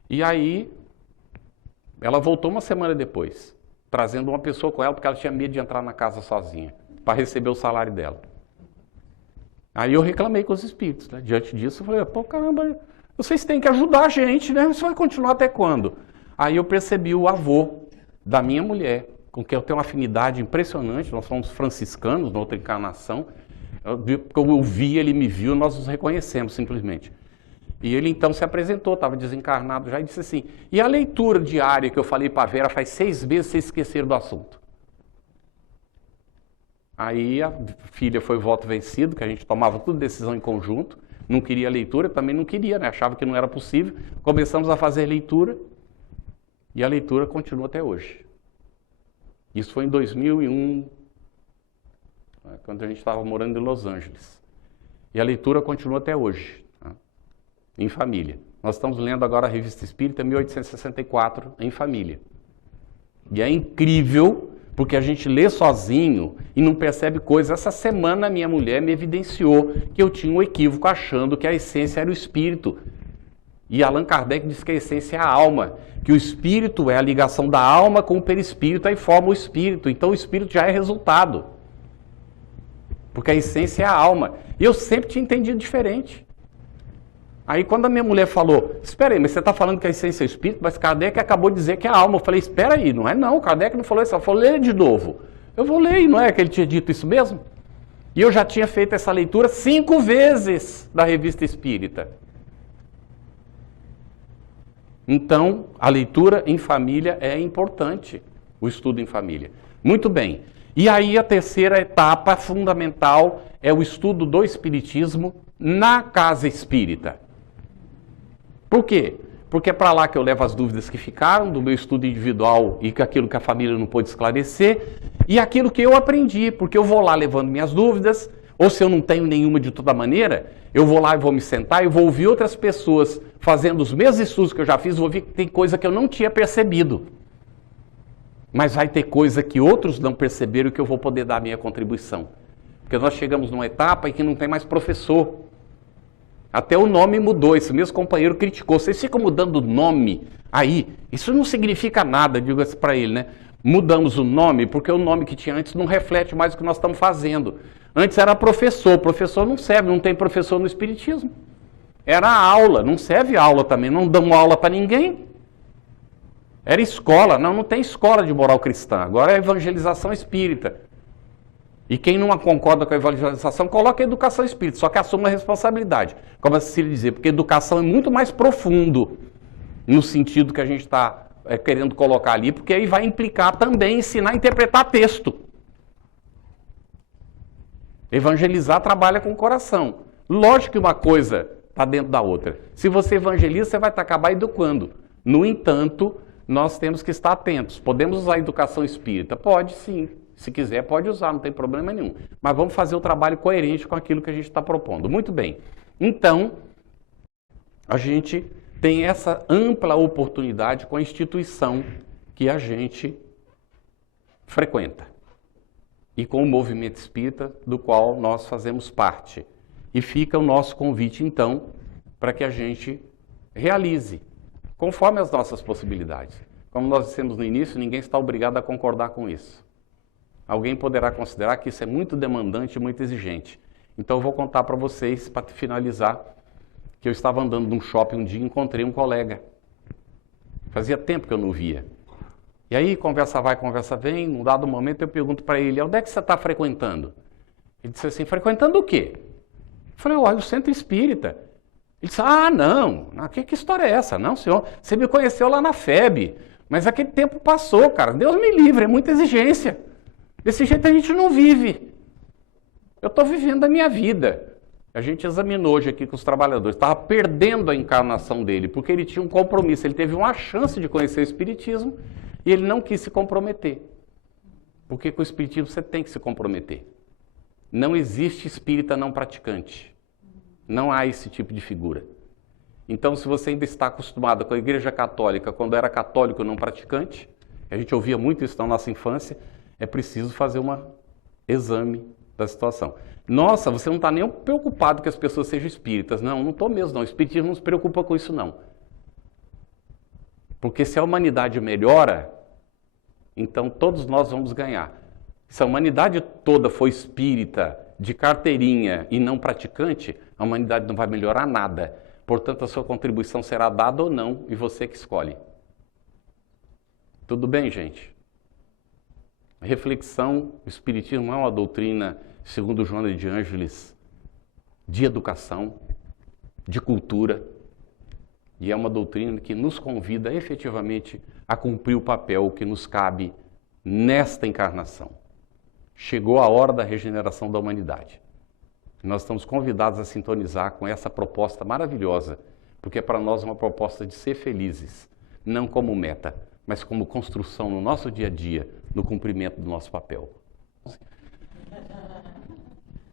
E aí, ela voltou uma semana depois, trazendo uma pessoa com ela, porque ela tinha medo de entrar na casa sozinha, para receber o salário dela. Aí eu reclamei com os espíritos, né? Diante disso, eu falei, pô, caramba, vocês têm que ajudar a gente, né? Isso vai continuar até quando? Aí eu percebi o avô da minha mulher, com quem eu tenho uma afinidade impressionante, nós somos franciscanos, na outra encarnação. Eu vi, ele me viu, nós nos reconhecemos simplesmente. E ele então se apresentou, estava desencarnado já, e disse assim, e a leitura diária que eu falei para a Vera, faz 6 meses vocês esqueceram do assunto. Aí a filha foi voto vencido, que a gente tomava tudo decisão em conjunto, não queria leitura, também não queria, né? Achava que não era possível. Começamos a fazer leitura, e a leitura continua até hoje. Isso foi em 2001, quando a gente estava morando em Los Angeles. E a leitura continua até hoje, tá? Em família. Nós estamos lendo agora a Revista Espírita 1864, em família. E é incrível, porque a gente lê sozinho e não percebe coisa. Essa semana minha mulher me evidenciou que eu tinha um equívoco achando que a essência era o espírito. E Allan Kardec diz que a essência é a alma, que o espírito é a ligação da alma com o perispírito, aí forma o espírito. Então o espírito já é resultado. Porque a essência é a alma. E eu sempre tinha entendido diferente. Aí quando a minha mulher falou, espera aí, mas você está falando que a essência é o espírito, mas Kardec acabou de dizer que é a alma. Eu falei, espera aí, não é não, Kardec não falou isso, ela falou, lê de novo. Eu vou ler, e não é que ele tinha dito isso mesmo? E eu já tinha feito essa leitura 5 vezes da Revista Espírita. Então, a leitura em família é importante, o estudo em família. Muito bem. E aí a terceira etapa fundamental é o estudo do espiritismo na casa espírita. Por quê? Porque é para lá que eu levo as dúvidas que ficaram do meu estudo individual e aquilo que a família não pôde esclarecer e aquilo que eu aprendi, porque eu vou lá levando minhas dúvidas, ou se eu não tenho nenhuma de toda maneira, eu vou lá e vou me sentar e vou ouvir outras pessoas fazendo os mesmos estudos que eu já fiz, vou ver que tem coisa que eu não tinha percebido. Mas vai ter coisa que outros não perceberam e que eu vou poder dar a minha contribuição. Porque nós chegamos numa etapa em que não tem mais professor. Até o nome mudou, esse mesmo companheiro criticou. Vocês ficam mudando o nome aí, isso não significa nada, diga-se para ele, né? Mudamos o nome porque o nome que tinha antes não reflete mais o que nós estamos fazendo. Antes era professor não serve, não tem professor no espiritismo. Era aula, não serve aula também, não damos aula para ninguém. Era escola, não tem escola de moral cristã, agora é evangelização espírita. E quem não concorda com a evangelização, coloca a educação espírita, só que assuma a responsabilidade. Como a Cecília dizia, porque educação é muito mais profundo no sentido que a gente está querendo colocar ali, porque aí vai implicar também ensinar a interpretar texto. Evangelizar trabalha com o coração. Lógico que uma coisa está dentro da outra. Se você evangeliza, você vai acabar educando. No entanto, nós temos que estar atentos. Podemos usar a educação espírita? Pode sim. Se quiser, pode usar, não tem problema nenhum. Mas vamos fazer o trabalho coerente com aquilo que a gente está propondo. Muito bem. Então, a gente tem essa ampla oportunidade com a instituição que a gente frequenta. E com o movimento espírita, do qual nós fazemos parte. E fica o nosso convite, então, para que a gente realize, conforme as nossas possibilidades. Como nós dissemos no início, ninguém está obrigado a concordar com isso. Alguém poderá considerar que isso é muito demandante e muito exigente. Então eu vou contar para vocês, para finalizar, que eu estava andando num shopping um dia e encontrei um colega. Fazia tempo que eu não via. E aí, conversa vai, conversa vem, num dado momento eu pergunto para ele, onde é que você está frequentando? Ele disse assim, frequentando o quê? Eu falei, olha, o centro espírita. Ele disse, não, que história é essa? Não, senhor, você me conheceu lá na FEB, mas aquele tempo passou, cara, Deus me livre, é muita exigência. Desse jeito a gente não vive. Eu estou vivendo a minha vida. A gente examinou hoje aqui com os trabalhadores. Estava perdendo a encarnação dele, porque ele tinha um compromisso. Ele teve uma chance de conhecer o Espiritismo e ele não quis se comprometer. Porque com o Espiritismo você tem que se comprometer. Não existe espírita não praticante. Não há esse tipo de figura. Então, se você ainda está acostumado com a Igreja Católica, quando era católico não praticante, a gente ouvia muito isso na nossa infância, é preciso fazer um exame da situação. Nossa, você não está nem preocupado que as pessoas sejam espíritas. Não estou mesmo, não. O espiritismo não se preocupa com isso, não. Porque se a humanidade melhora, então todos nós vamos ganhar. Se a humanidade toda for espírita, de carteirinha e não praticante, a humanidade não vai melhorar nada. Portanto, a sua contribuição será dada ou não, e você que escolhe. Tudo bem, gente? A reflexão, o Espiritismo é uma doutrina, segundo Joana de Ângeles, de educação, de cultura, e é uma doutrina que nos convida efetivamente a cumprir o papel que nos cabe nesta encarnação. Chegou a hora da regeneração da humanidade. Nós estamos convidados a sintonizar com essa proposta maravilhosa, porque é para nós uma proposta de ser felizes, não como meta, mas como construção no nosso dia a dia, no cumprimento do nosso papel.